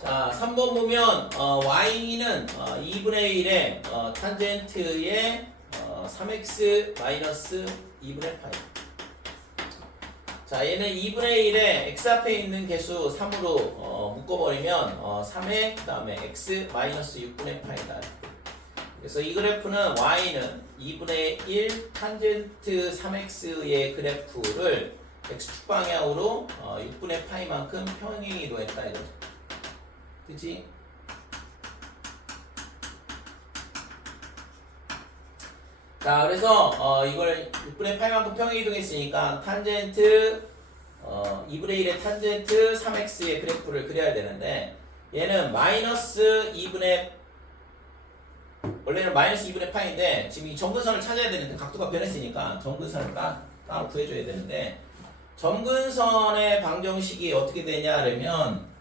자, 3번 보면 y는 2분의 1에 탄젠트의 3x 마이너스 2분의 파이. 자, 얘는 2분의 1에 x 앞에 있는 개수 3으로 묶어버리면 3의 그 다음에 x 마이너스 6분의 파이다. 그래서 이 그래프는 y는 2분의 1 탄젠트 3x의 그래프를 x축 방향으로 6분의 파이만큼 평행이동했다 이거죠. 그치? 자, 그래서 이걸 6분의 8만큼 평행이동했으니까 탄젠트 2분의 1의 탄젠트 3x의 그래프를 그려야 되는데 얘는 마이너스 2분의 원래는 마이너스 2분의 파인데 지금 이 점근선을 찾아야 되는데 각도가 변했으니까 점근선을 따로 구해줘야 되는데 점근선의 방정식이 어떻게 되냐 그러면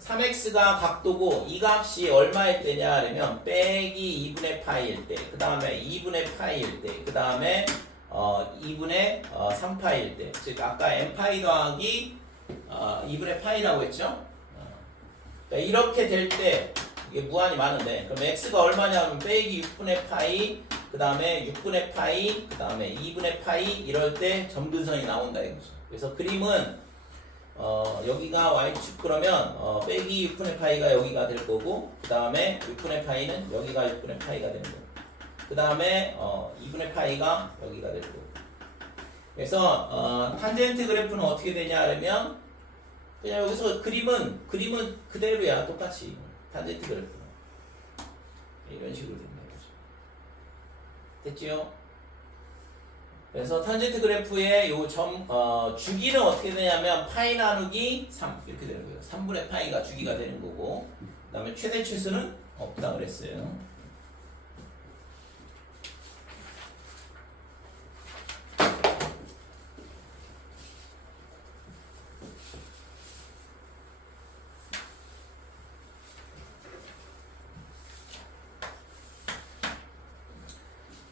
3x가 각도고 이 값이 얼마일 때냐 그러면 빼기 2분의 파이일 때, 그 다음에 2분의 파이일 때, 그 다음에 2분의 3파이일 때, 즉 아까 n파이 더하기 2분의 파이라고 했죠. 그러니까 이렇게 될 때 이게 무한히 많은데 그럼 x가 얼마냐면 빼기 6분의 파이, 그 다음에 6분의 파이, 그 다음에 2분의 파이 이럴 때 점근선이 나온다 이거죠. 그래서 그림은 여기가 y축 그러면 빼기 6분의 파이가 여기가 될 거고 그 다음에 6분의 파이는 여기가 6분의 파이가 되는 거고 그 다음에 2분의 파이가 여기가 될 거고 그래서 탄젠트 그래프는 어떻게 되냐 하면 그냥 여기서 그림은 그대로야 똑같이 탄젠트 그래프는 이런 식으로 된다 됐지요? 그래서 탄젠트 그래프의 요 주기는 어떻게 되냐면 파이 나누기 3 이렇게 되는 거예요. 3분의 파이가 주기가 되는 거고 그 다음에 최대 치수는 없다 그랬어요.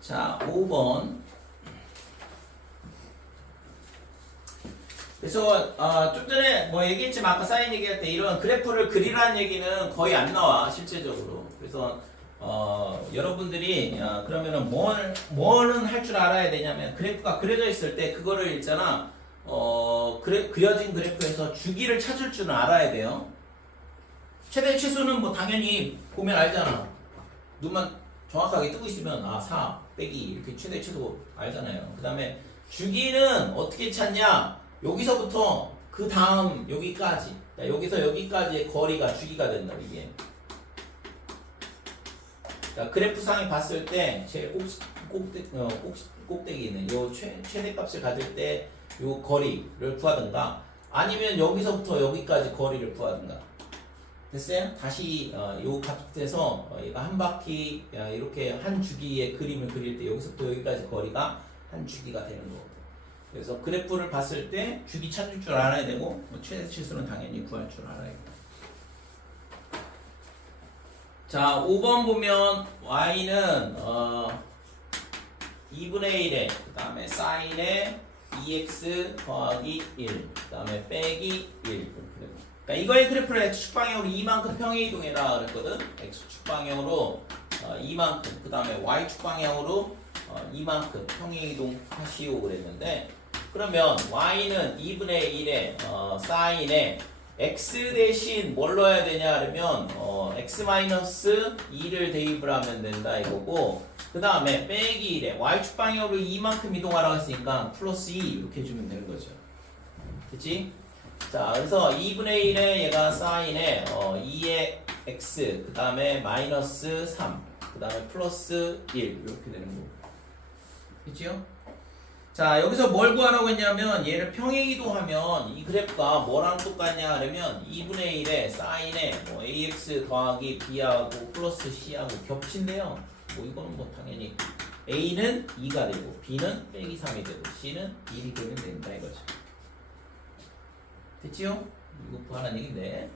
자, 5번. 그래서 좀 전에 뭐 얘기했지만 아까 사인 얘기할 때 이런 그래프를 그리라는 얘기는 거의 안 나와 실제적으로. 그래서 여러분들이 그러면은 뭐는 할 줄 알아야 되냐면 그래프가 그려져 있을 때 그거를 있잖아 그려진 그래프에서 주기를 찾을 줄은 알아야 돼요. 최대 치수는 뭐 당연히 보면 알잖아. 눈만 정확하게 뜨고 있으면 4 빼기 이렇게 최대 치수 알잖아요. 그 다음에 주기는 어떻게 찾냐? 여기서부터 그 다음 여기까지 여기서 여기까지의 거리가 주기가 된다 이게. 자, 그래프상에 봤을 때 제일 꼭대기 있는 요 최대값을 가질 때 요 거리를 구하든가 아니면 여기서부터 여기까지 거리를 구하든가. 됐어요? 다시 요 값에서 얘가 한 바퀴 이렇게 한 주기의 그림을 그릴 때 여기서부터 여기까지 거리가 한 주기가 되는 거고. 그래서 그래프를 봤을 때 주기 찾을 줄 알아야 되고 뭐 최대 치수는 당연히 구할 줄 알아야 돼요. 자, 5번 보면 y는 2분의 1에 그 다음에 사인에 2x 더하기 1 그 다음에 빼기 1 그러니까 이거의 그래프를 x축 방향으로 이만큼 평행이동해라 그랬거든. x축 방향으로 이만큼 그 다음에 y축 방향으로 이만큼 평행이동 하시오 그랬는데 그러면 y는 2분의 1에 사인에 x 대신 뭘 넣어야 되냐 그러면 x-2를 대입을 하면 된다 이거고 그 다음에 빼기 1에 y축 방향으로 이만큼 이동하라고 했으니까 플러스 2 이렇게 해주면 되는 거죠. 그치? 자, 그래서 2분의 1에 얘가 사인에 2의 x 그 다음에 마이너스 3 그 다음에 플러스 1 이렇게 되는 거고 그치요? 자, 여기서 뭘 구하라고 했냐면 얘를 평행이동하면 이 그래프가 뭐랑 똑같냐 그러면 2분의 1에 사인에 뭐 ax 더하기 b하고 플러스 c하고 겹친대요. 뭐 이거는 뭐 당연히 a는 2가 되고 b는 빼기 3이 되고 c는 1이 되면 된다 이거죠. 됐지요? 이거 구하라는 얘긴데.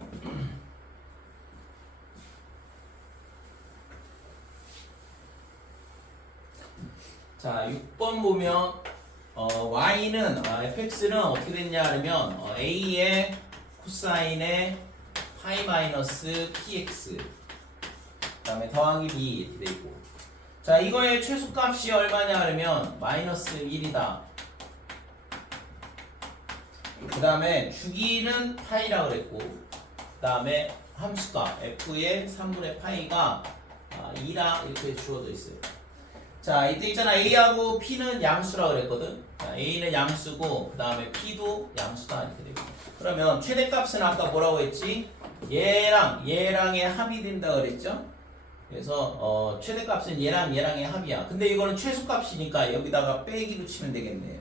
자, 6번 보면 y는 fx는 어떻게 됐냐 하면 a의 코사인의 파이 마이너스 px 그다음에 더하기 b 이렇게 돼 있고. 자, 이거의 최소값이 얼마냐 하면 마이너스 1이다. 그 다음에 주기는 파이라 그랬고, 그 다음에 함수값 f의 3분의 파이가 2라 이렇게 주어져 있어요. 자, 이때 있잖아. A하고 P는 양수라 그랬거든. 자, A는 양수고, 그 다음에 P도 양수다. 이렇게 되고. 그러면 최대값은 아까 뭐라고 했지? 얘랑의 합이 된다 그랬죠? 그래서, 최대값은 얘랑의 합이야. 근데 이거는 최소값이니까 여기다가 빼기 붙이면 되겠네요.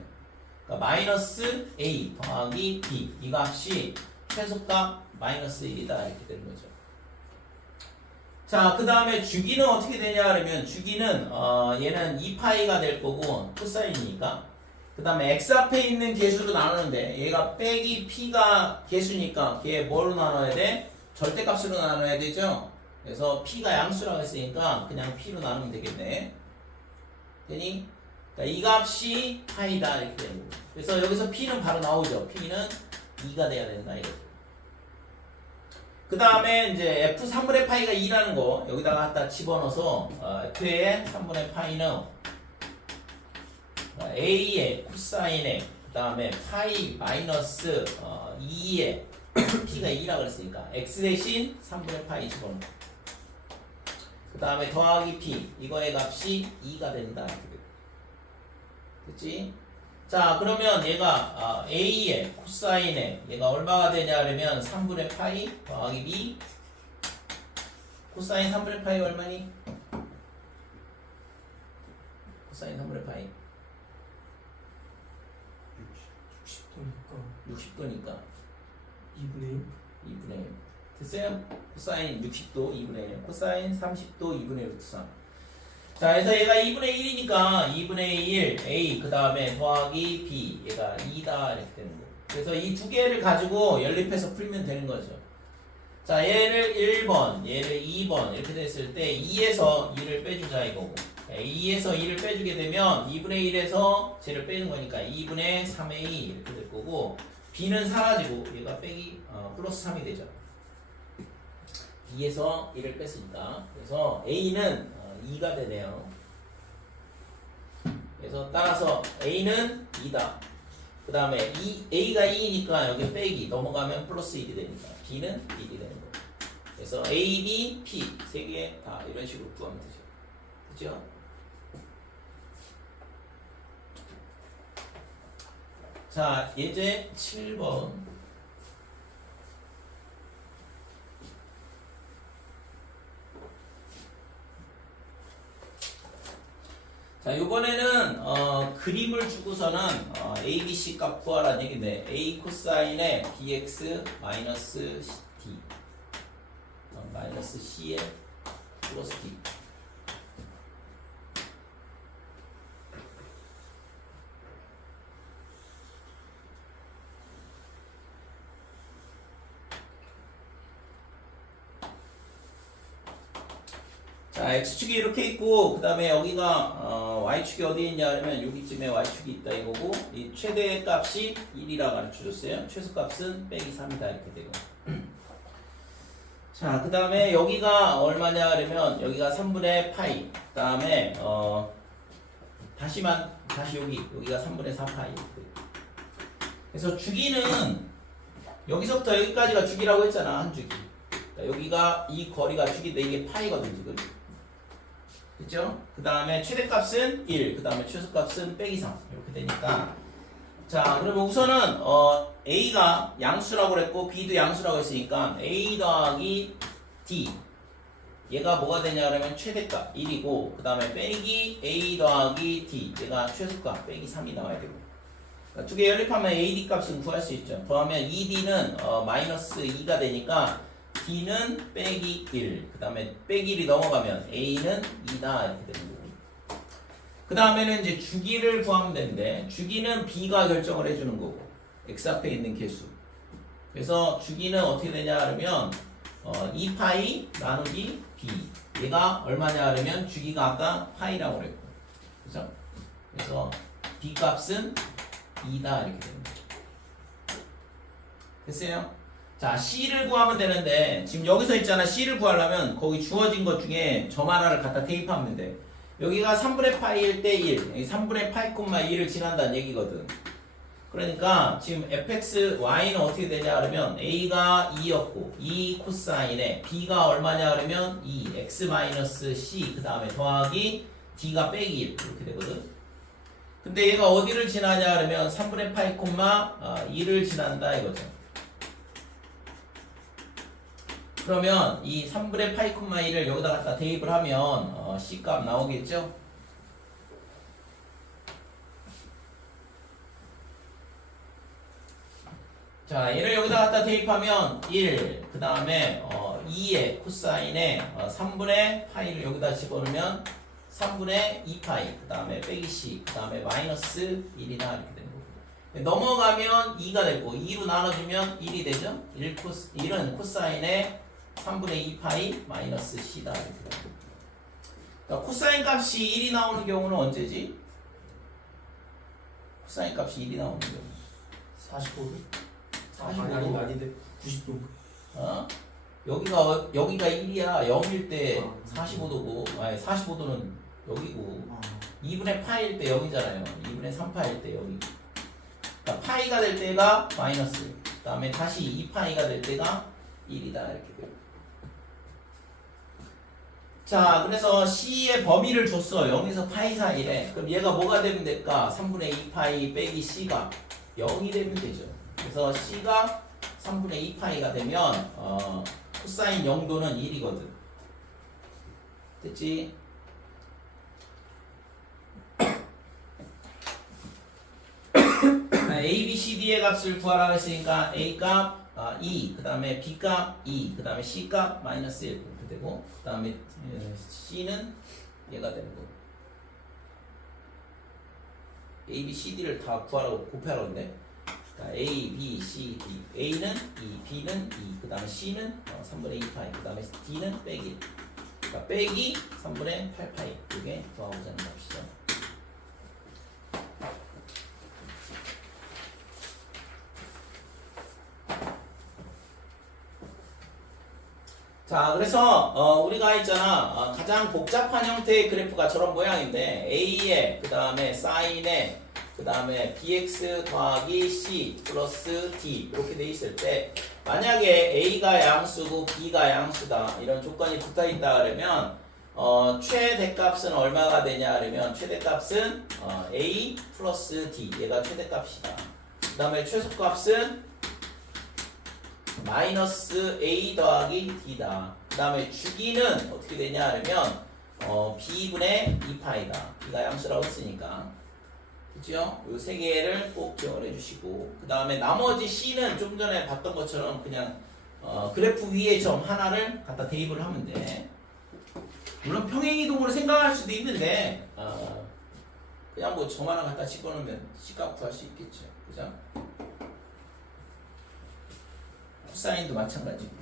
그러니까 마이너스 A 더하기 B. 이 값이 최소값 마이너스 1이다. 이렇게 되는 거죠. 자, 그 다음에 주기는 어떻게 되냐 그러면 주기는 얘는 2파이가 될 거고 코사인이니까. 그 다음에 x 앞에 있는 개수로 나누는데 얘가 빼기 p가 개수니까 걔 뭐로 나눠야 돼? 절대값으로 나눠야 되죠. 그래서 p가 양수라고 했으니까 그냥 p로 나누면 되겠네. 되니? 그러니까 이 값이 파이다 이렇게 되는 거고. 그래서 여기서 p는 바로 나오죠. p는 2가 돼야 된다 이거죠. 그 다음에 이제 f 3분의 파이가 2라는 거 여기다가 갖다 집어넣어서 f의 3분의 파이는 a의 코사인의 그 다음에 파이 마이너스 2의 p가 2라 그랬으니까 x 대신 3분의 파이 집어넣고 그 다음에 더하기 p 이거의 값이 2가 된다. 됐지? 자, 그러면 얘가 a의 코사인에 얘가 얼마가 되냐 그러면 3분의 파이 더하기 b 코사인 3분의 파이 얼마니? 코사인 3분의 파이 60도니까 60도니까 2분의 1? 2분의 1 됐어요? 코사인 60도 2분의 1 코사인 30도 2분의 루트 3. 자, 그래서 얘가 2분의 1이니까 2분의 1 a 그 다음에 더하기 b 얘가 2다 이렇게 되는 거예요. 그래서 이 두 개를 가지고 연립해서 풀면 되는 거죠. 자, 얘를 1번 얘를 2번 이렇게 됐을 때 2에서 2를 빼주자 이거고 2에서 2를 빼주게 되면 2분의 1에서 쟤를 빼는 거니까 2분의 3a 이렇게 될 거고 b는 사라지고 얘가 빼기 플러스 3이 되죠. b에서 1을 뺐으니까 그래서 a는 2가 되네요. 그래서 따라서 a는 2다. 그 다음에 a가 2니까 여기 빼기 넘어가면 플러스 1이 되니까 b는 1이 되는 거예요. 그래서 a, b, p 세 개 다 이런 식으로 구하면 되죠. 그죠? 자, 예제 7번. 자, 이번에는 그림을 주고서는 a, b, c 값 구하라는 얘기인데 a 코사인의 bx 마이너스 d 마이너스 c의 플러스 d. 자, x축이 이렇게 있고 그 다음에 여기가 y축이 어디에 있냐 하면 여기쯤에 y축이 있다 이거고 이 최대값이 1이라 가르쳐줬어요. 최소값은 빼기 3이다 이렇게 되고 자, 그 다음에 여기가 얼마냐 하면 여기가 3분의 파이 그 다음에 다시 여기가 3분의 4 파이 이렇게 되고. 그래서 주기는 여기서부터 여기까지가 주기라고 했잖아. 한 주기. 여기가 이 거리가 주기인데 이게 파이거든 지금. 그죠? 그 다음에 최대값은 1, 그 다음에 최소값은 빼기 3 이렇게 되니까 자, 그러면 우선은 A가 양수라고 그랬고 B도 양수라고 했으니까 A 더하기 D 얘가 뭐가 되냐 그러면 최대값 1이고 그 다음에 빼기 a 더하기 d 얘가 최소값 빼기 3이 나와야 되고 그러니까 두 개 연립하면 AD 값은 구할 수 있죠. 더하면 ED는 마이너스 2가 되니까 D는 빼기 1. 그 다음에 빼기 1이 넘어가면 A는 2다 이렇게 되는 거고. 그 다음에는 이제 주기를 구하면 되는데 주기는 B가 결정을 해주는 거고 X 앞에 있는 개수. 그래서 주기는 어떻게 되냐 그러면 2파이 나누기 B. 얘가 얼마냐 그러면 주기가 아까 파이라고 그랬고. 그죠? 그래서 B 값은 2다 이렇게 됩니다. 됐어요? 자, C를 구하면 되는데 지금 여기서 있잖아. C를 구하려면 거기 주어진 것 중에 점 하나를 갖다 대입하면 돼. 여기가 3분의 파이일 때 1, 여기 3분의 파이 콤마 2를 지난다는 얘기거든. 그러니까 지금 fx, y는 어떻게 되냐 그러면 a가 2였고 2 코사인에 b가 얼마냐 그러면 2, x 마이너스 c 그 다음에 더하기 d가 빼기 1 이렇게 되거든. 근데 얘가 어디를 지나냐 그러면 3분의 파이 콤마 2를 지난다 이거죠. 그러면 이 3분의 파이 콤마 2를 여기다 갖다 대입을 하면 c 값 나오겠죠? 자, 얘를 여기다 갖다 대입하면 1, 그 다음에 2의 코사인에 3분의 파이를 여기다 집어넣으면 3분의 2파이, 그 다음에 빼기 c, 그 다음에 마이너스 1이다 이렇게 되는 거고. 넘어가면 2가 되고 2로 나눠주면 1이 되죠? 1은 코사인에 3분의 2파이 마이너스 c다 이렇게 되는 거고. 그러니까 코사인 값이 1이 나오는 경우는 언제지? 코사인 값이 1이 나오는 경우 45도? 45도? 아닌데 90도. 여기가 1이야. 0일 때 45도고, 아니 45도는 여기고, 2분의 파일 때 0이잖아요. 2분의 3파일 때 0이고. 그러니까 파이가 될 때가 마이너스. 그 다음에 다시 2파이가 될 때가 1이다. 이렇게 돼요. 자, 그래서 C의 범위를 줬어. 0에서 파이 사이래. 그럼 얘가 뭐가 되면 될까? 3분의 2파이 빼기 C가 0이 되면 되죠. 그래서 C가 3분의 2파이가 되면 코사인 0도는 1이거든. 됐지? A, B, C, D의 값을 구하라고 했으니까 A 값 2, 그 다음에 B 값 2, 그 다음에 C 값 마이너스 1 이렇게 되고 그 다음에 C는 얘가 되는 거고 A, B, C, D를 다 구하라고 곱하라고 했는데 A, B, C, D. A는 2, B는 2, 그 다음에 C는 3분의 2파이, 그 다음에 D는 빼기. 그러니까 빼기 3분의 8파이. 이게 더하고자 하는 값이죠. 자, 그래서 우리가 있잖아. 가장 복잡한 형태의 그래프가 저런 모양인데 A에, 그 다음에 사인에, 그 다음에 bx 더하기 c 플러스 d 이렇게 돼 있을 때 만약에 a가 양수고 b가 양수다 이런 조건이 붙어 있다 그러면 최대값은 얼마가 되냐 그러면 최대값은 a 플러스 d 얘가 최대값이다. 그 다음에 최소값은 마이너스 a 더하기 d다. 그 다음에 주기는 어떻게 되냐 그러면 b분의 2파이다. b가 양수라고 했으니까 그죠? 요 세 개를 꼭 기억을 해주시고 그 다음에 나머지 C는 좀 전에 봤던 것처럼 그냥 그래프 위에 점 하나를 갖다 대입을 하면 돼. 물론 평행이동으로 생각할 수도 있는데 그냥 뭐 점 하나 갖다 집어넣으면 C값 구할 수 있겠죠. 그죠? 코사인도 마찬가지고.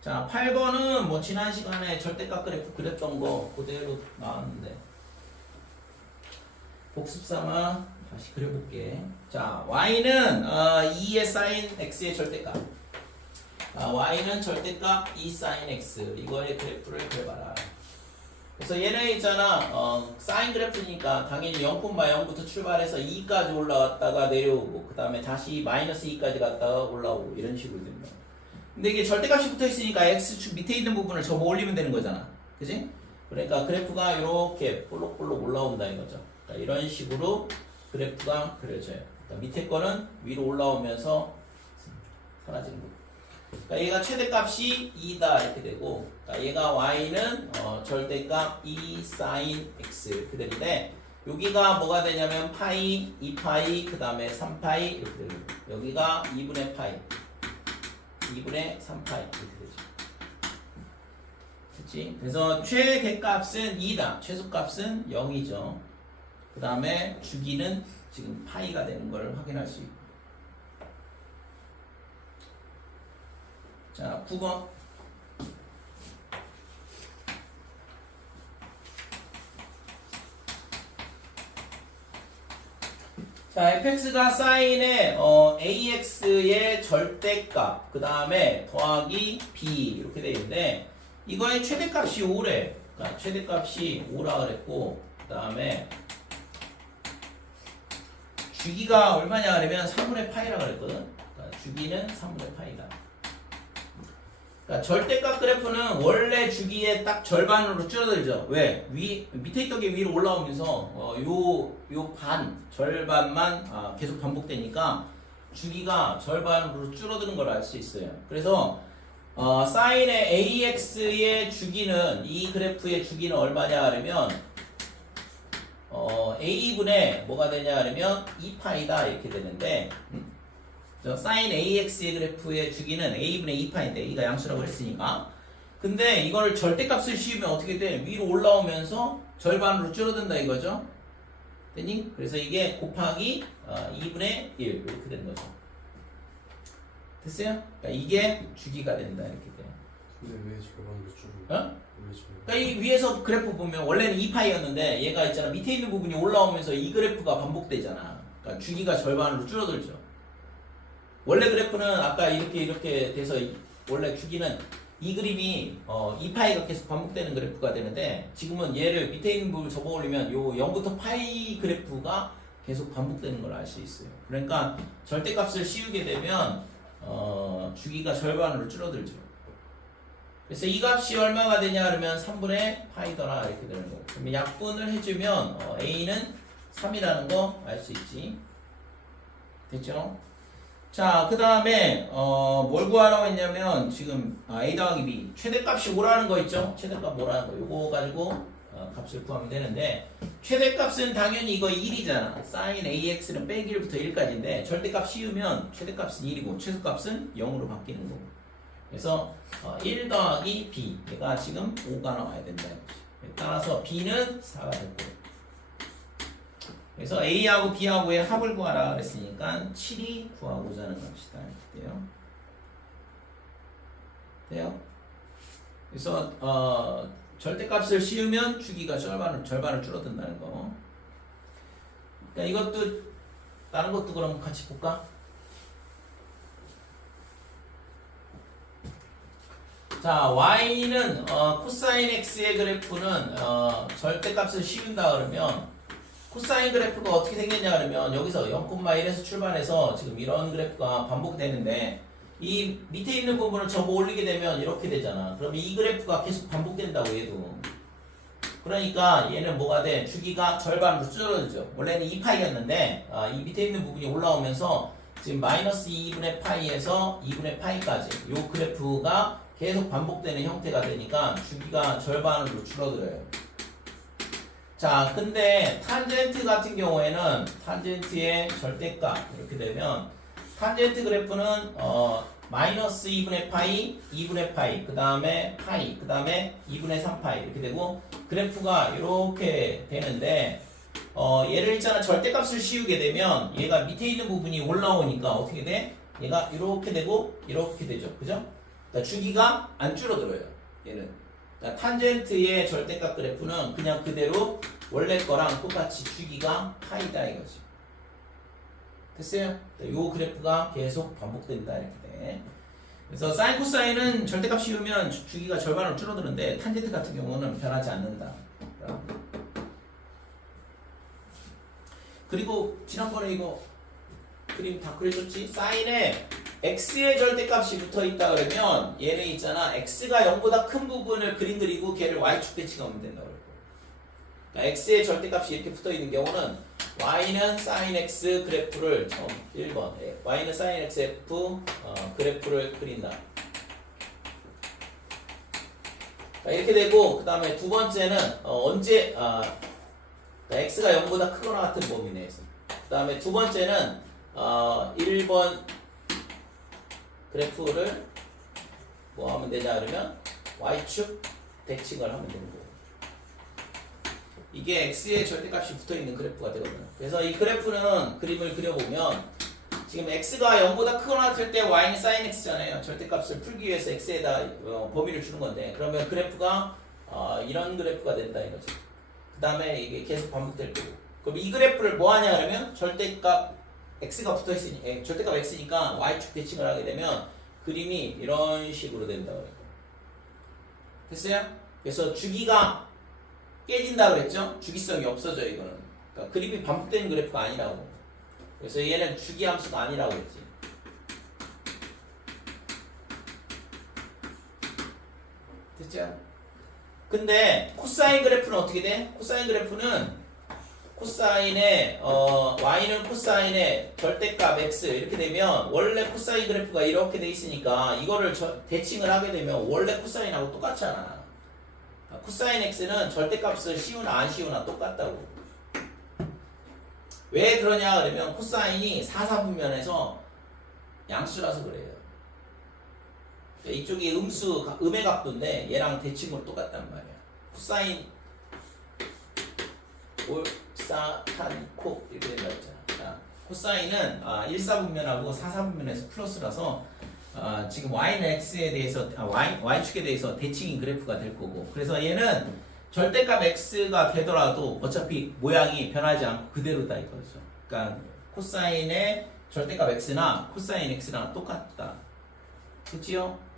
자, 8번은 뭐 지난 시간에 절대값 그래프 그렸던 거 그대로 나왔는데 복습 삼아 다시 그려볼게. 자, y는 2의 사인 x의 절대값. y는 절대값 2 사인 x. 이거의 그래프를 그려봐라. 그래서 얘는 있잖아. 사인 그래프니까 당연히 0,0부터 출발해서 2까지 올라왔다가 내려오고 그 다음에 다시 마이너스 2까지 갔다가 올라오고 이런 식으로 됩니다. 근데 이게 절대값이 붙어 있으니까 x축 밑에 있는 부분을 접어 올리면 되는 거잖아. 그지? 그러니까 그래프가 이렇게 볼록볼록 올라온다 이거죠. 이런 식으로 그래프가 그려져요. 밑에 거는 위로 올라오면서 사라지는 거고. 그러니까 얘가 최대값이 2다 이렇게 되고, 그러니까 얘가 y는 절대값 2 sin x 이렇게 되는데, 여기가 뭐가 되냐면 파이, 2파이, 그 다음에 3파이 이렇게 되고, 여기가 2분의 파이, 2분의 3파이 이렇게 되죠. 됐지? 그래서 최대값은 2다, 최소값은 0이죠. 그 다음에 주기는 지금 파이가 되는 걸 확인할 수 있고. 자, 9번. 자, fx가 사인의 ax의 절대값, 그 다음에 더하기 b 이렇게 되어 있는데, 이거의 최대값이 5래. 그러니까 최대값이 5라 그랬고, 그 다음에 주기가 얼마냐 그러면 3분의 파이라 그랬거든. 그러니까 주기는 3분의 파이다. 그러니까 절대값 그래프는 원래 주기의 딱 절반으로 줄어들죠. 왜? 밑에 있던 게 위로 올라오면서 요 절반만 계속 반복되니까 주기가 절반으로 줄어드는 걸 알 수 있어요. 그래서 사인의 AX의 주기는, 이 그래프의 주기는 얼마냐 그러면 A분의 뭐가 되냐 그러면 2파이다 이렇게 되는데, 사인 AX의 그래프의 주기는 A분의 2파인데, A가 양수라고 했으니까. 근데 이걸 절대값을 씌우면 어떻게 돼? 위로 올라오면서 절반으로 줄어든다 이거죠. 됐니? 그래서 이게 곱하기 2분의 1 이렇게 되는 거죠. 됐어요? 그러니까 이게 주기가 된다 이렇게 돼. 근데 왜 절반으로 줄어? 왜 줄어? 그러니까 이 위에서 그래프 보면 원래는 2파이였는데 얘가 있잖아, 밑에 있는 부분이 올라오면서 이 그래프가 반복되잖아. 그러니까 주기가 절반으로 줄어들죠. 원래 그래프는 아까 이렇게 돼서 원래 주기는 이 그림이 2파이가 계속 반복되는 그래프가 되는데, 지금은 얘를 밑에 있는 부분을 접어 올리면 요 0부터 파이 그래프가 계속 반복되는 걸 알 수 있어요. 그러니까 절대값을 씌우게 되면 주기가 절반으로 줄어들죠. 그래서 이 값이 얼마가 되냐 그러면 3분의 파이더라 이렇게 되는 거고, 그러면 약분을 해주면 a는 3이라는 거 알 수 있지. 됐죠? 자, 그 다음에 뭘 구하라고 했냐면 지금 a 더하기 b 최대값이 5라는 거 있죠? 최대값 5라는 거 요거 가지고 값을 구하면 되는데, 최대값은 당연히 이거 1이잖아. sin ax는 빼기 1부터 1까지인데 절대값 씌우면 최대값은 1이고 최소값은 0으로 바뀌는 거고, 그래서 1 더하기 b 얘가 지금 5가 나와야 된다 이거지. 따라서 b는 4가 될 거고, 그래서 A하고 B하고의 합을 구하라 그랬으니까 7이 구하고자 하는 값이다 이렇게 돼요. 돼요? 그래서 절대값을 씌우면 주기가 절반을 줄어든다는 거. 그러니까 이것도 다른 것도 그럼 같이 볼까? 자, y는 코사인 x의 그래프는 절대값을 씌운다 그러면 코사인 그래프가 어떻게 생겼냐 그러면 여기서 0,1에서 출발해서 지금 이런 그래프가 반복되는데, 이 밑에 있는 부분을 접어 올리게 되면 이렇게 되잖아. 그러면 이 그래프가 계속 반복된다고 얘도. 그러니까 얘는 뭐가 돼? 주기가 절반으로 줄어들죠. 원래는 2파이였는데 이 밑에 있는 부분이 올라오면서 지금 마이너스 2분의 파이에서 2분의 파이까지 요 그래프가 계속 반복되는 형태가 되니까 주기가 절반으로 줄어들어요. 자, 근데 탄젠트 같은 경우에는 탄젠트의 절대값 이렇게 되면 탄젠트 그래프는 마이너스 2분의 파이, 2분의 파이, 그 다음에 파이, 그 다음에 2분의 3파이 이렇게 되고, 그래프가 이렇게 되는데 얘를 있잖아, 절대값을 씌우게 되면 얘가 밑에 있는 부분이 올라오니까 어떻게 돼? 얘가 이렇게 되고 이렇게 되죠. 그죠? 그러니까 주기가 안 줄어들어요. 얘는. 그러니까 탄젠트의 절대값 그래프는 그냥 그대로 원래 거랑 똑같이 주기가 파이다 이거지. 됐어요? 요 그래프가 계속 반복된다 이렇게 돼. 그래서 사인 코사인은 절대값 씌우면 주기가 절반으로 줄어드는데 탄젠트 같은 경우는 변하지 않는다. 그리고 지난번에 이거 그림 다 그려줬지? 사인에 x의 절대값이 붙어있다 그러면 얘는 있잖아, x가 0보다 큰 부분을 그림 그리고 걔를 y축 대칭하면 된다고 그랬고, 그러니까 x의 절대값이 이렇게 붙어있는 경우는 y는 sin x 그래프를 1번 y는 sin x f 그래프를 그린다. 이렇게 되고 그 다음에 두 번째는 언제 x가 0보다 크거나 같은 범위 내에서 그 다음에 두 번째는 1번 그래프를 뭐 하면 되냐 그러면 y축 대칭을 하면 되는 거예요. 이게 x의 절대값이 붙어있는 그래프가 되거든요. 그래서 이 그래프는 그림을 그려보면 지금 x가 0보다 크거나 같을 때 y는 sin x잖아요. 절대값을 풀기 위해서 x에다 범위를 주는 건데 그러면 그래프가 이런 그래프가 된다 이거죠. 그 다음에 이게 계속 반복될 거고 그럼 이 그래프를 뭐 하냐 그러면 절대값 x가 붙어있으니까 절대값 x니까 y축 대칭을 하게 되면 그림이 이런 식으로 된다 그래요. 됐어요? 그래서 주기가 깨진다 그랬죠? 주기성이 없어져 이거는. 그러니까 그림이 반복되는 그래프가 아니라고. 그래서 얘는 주기 함수가 아니라고 했지. 됐죠? 근데 코사인 그래프는 어떻게 돼? 코사인 그래프는 코사인의 y는 코사인의 절대값 x 이렇게 되면 원래 코사인 그래프가 이렇게 돼 있으니까 이거를 대칭을 하게 되면 원래 코사인하고 똑같잖아. 코사인 x는 절대값을 씌우나 안 씌우나 똑같다고. 왜 그러냐 그러면 코사인이 사사분면에서 양수라서 그래요. 이쪽이 음의 각도인데 얘랑 대칭으로 똑같단 말이야. 코사인 올사탄코 이렇게 된다고 했잖아. 자, 코사인은 1사분면하고 4사분면에서 플러스라서 지금 y는 x에 대해서 y축에 대해서 대칭인 그래프가 될 거고 그래서 얘는 절대값 x가 되더라도 어차피 모양이 변하지 않고 그대로다 이거죠. 그러니까 코사인의 절대값 x나 코사인 x랑 똑같다. 그치요?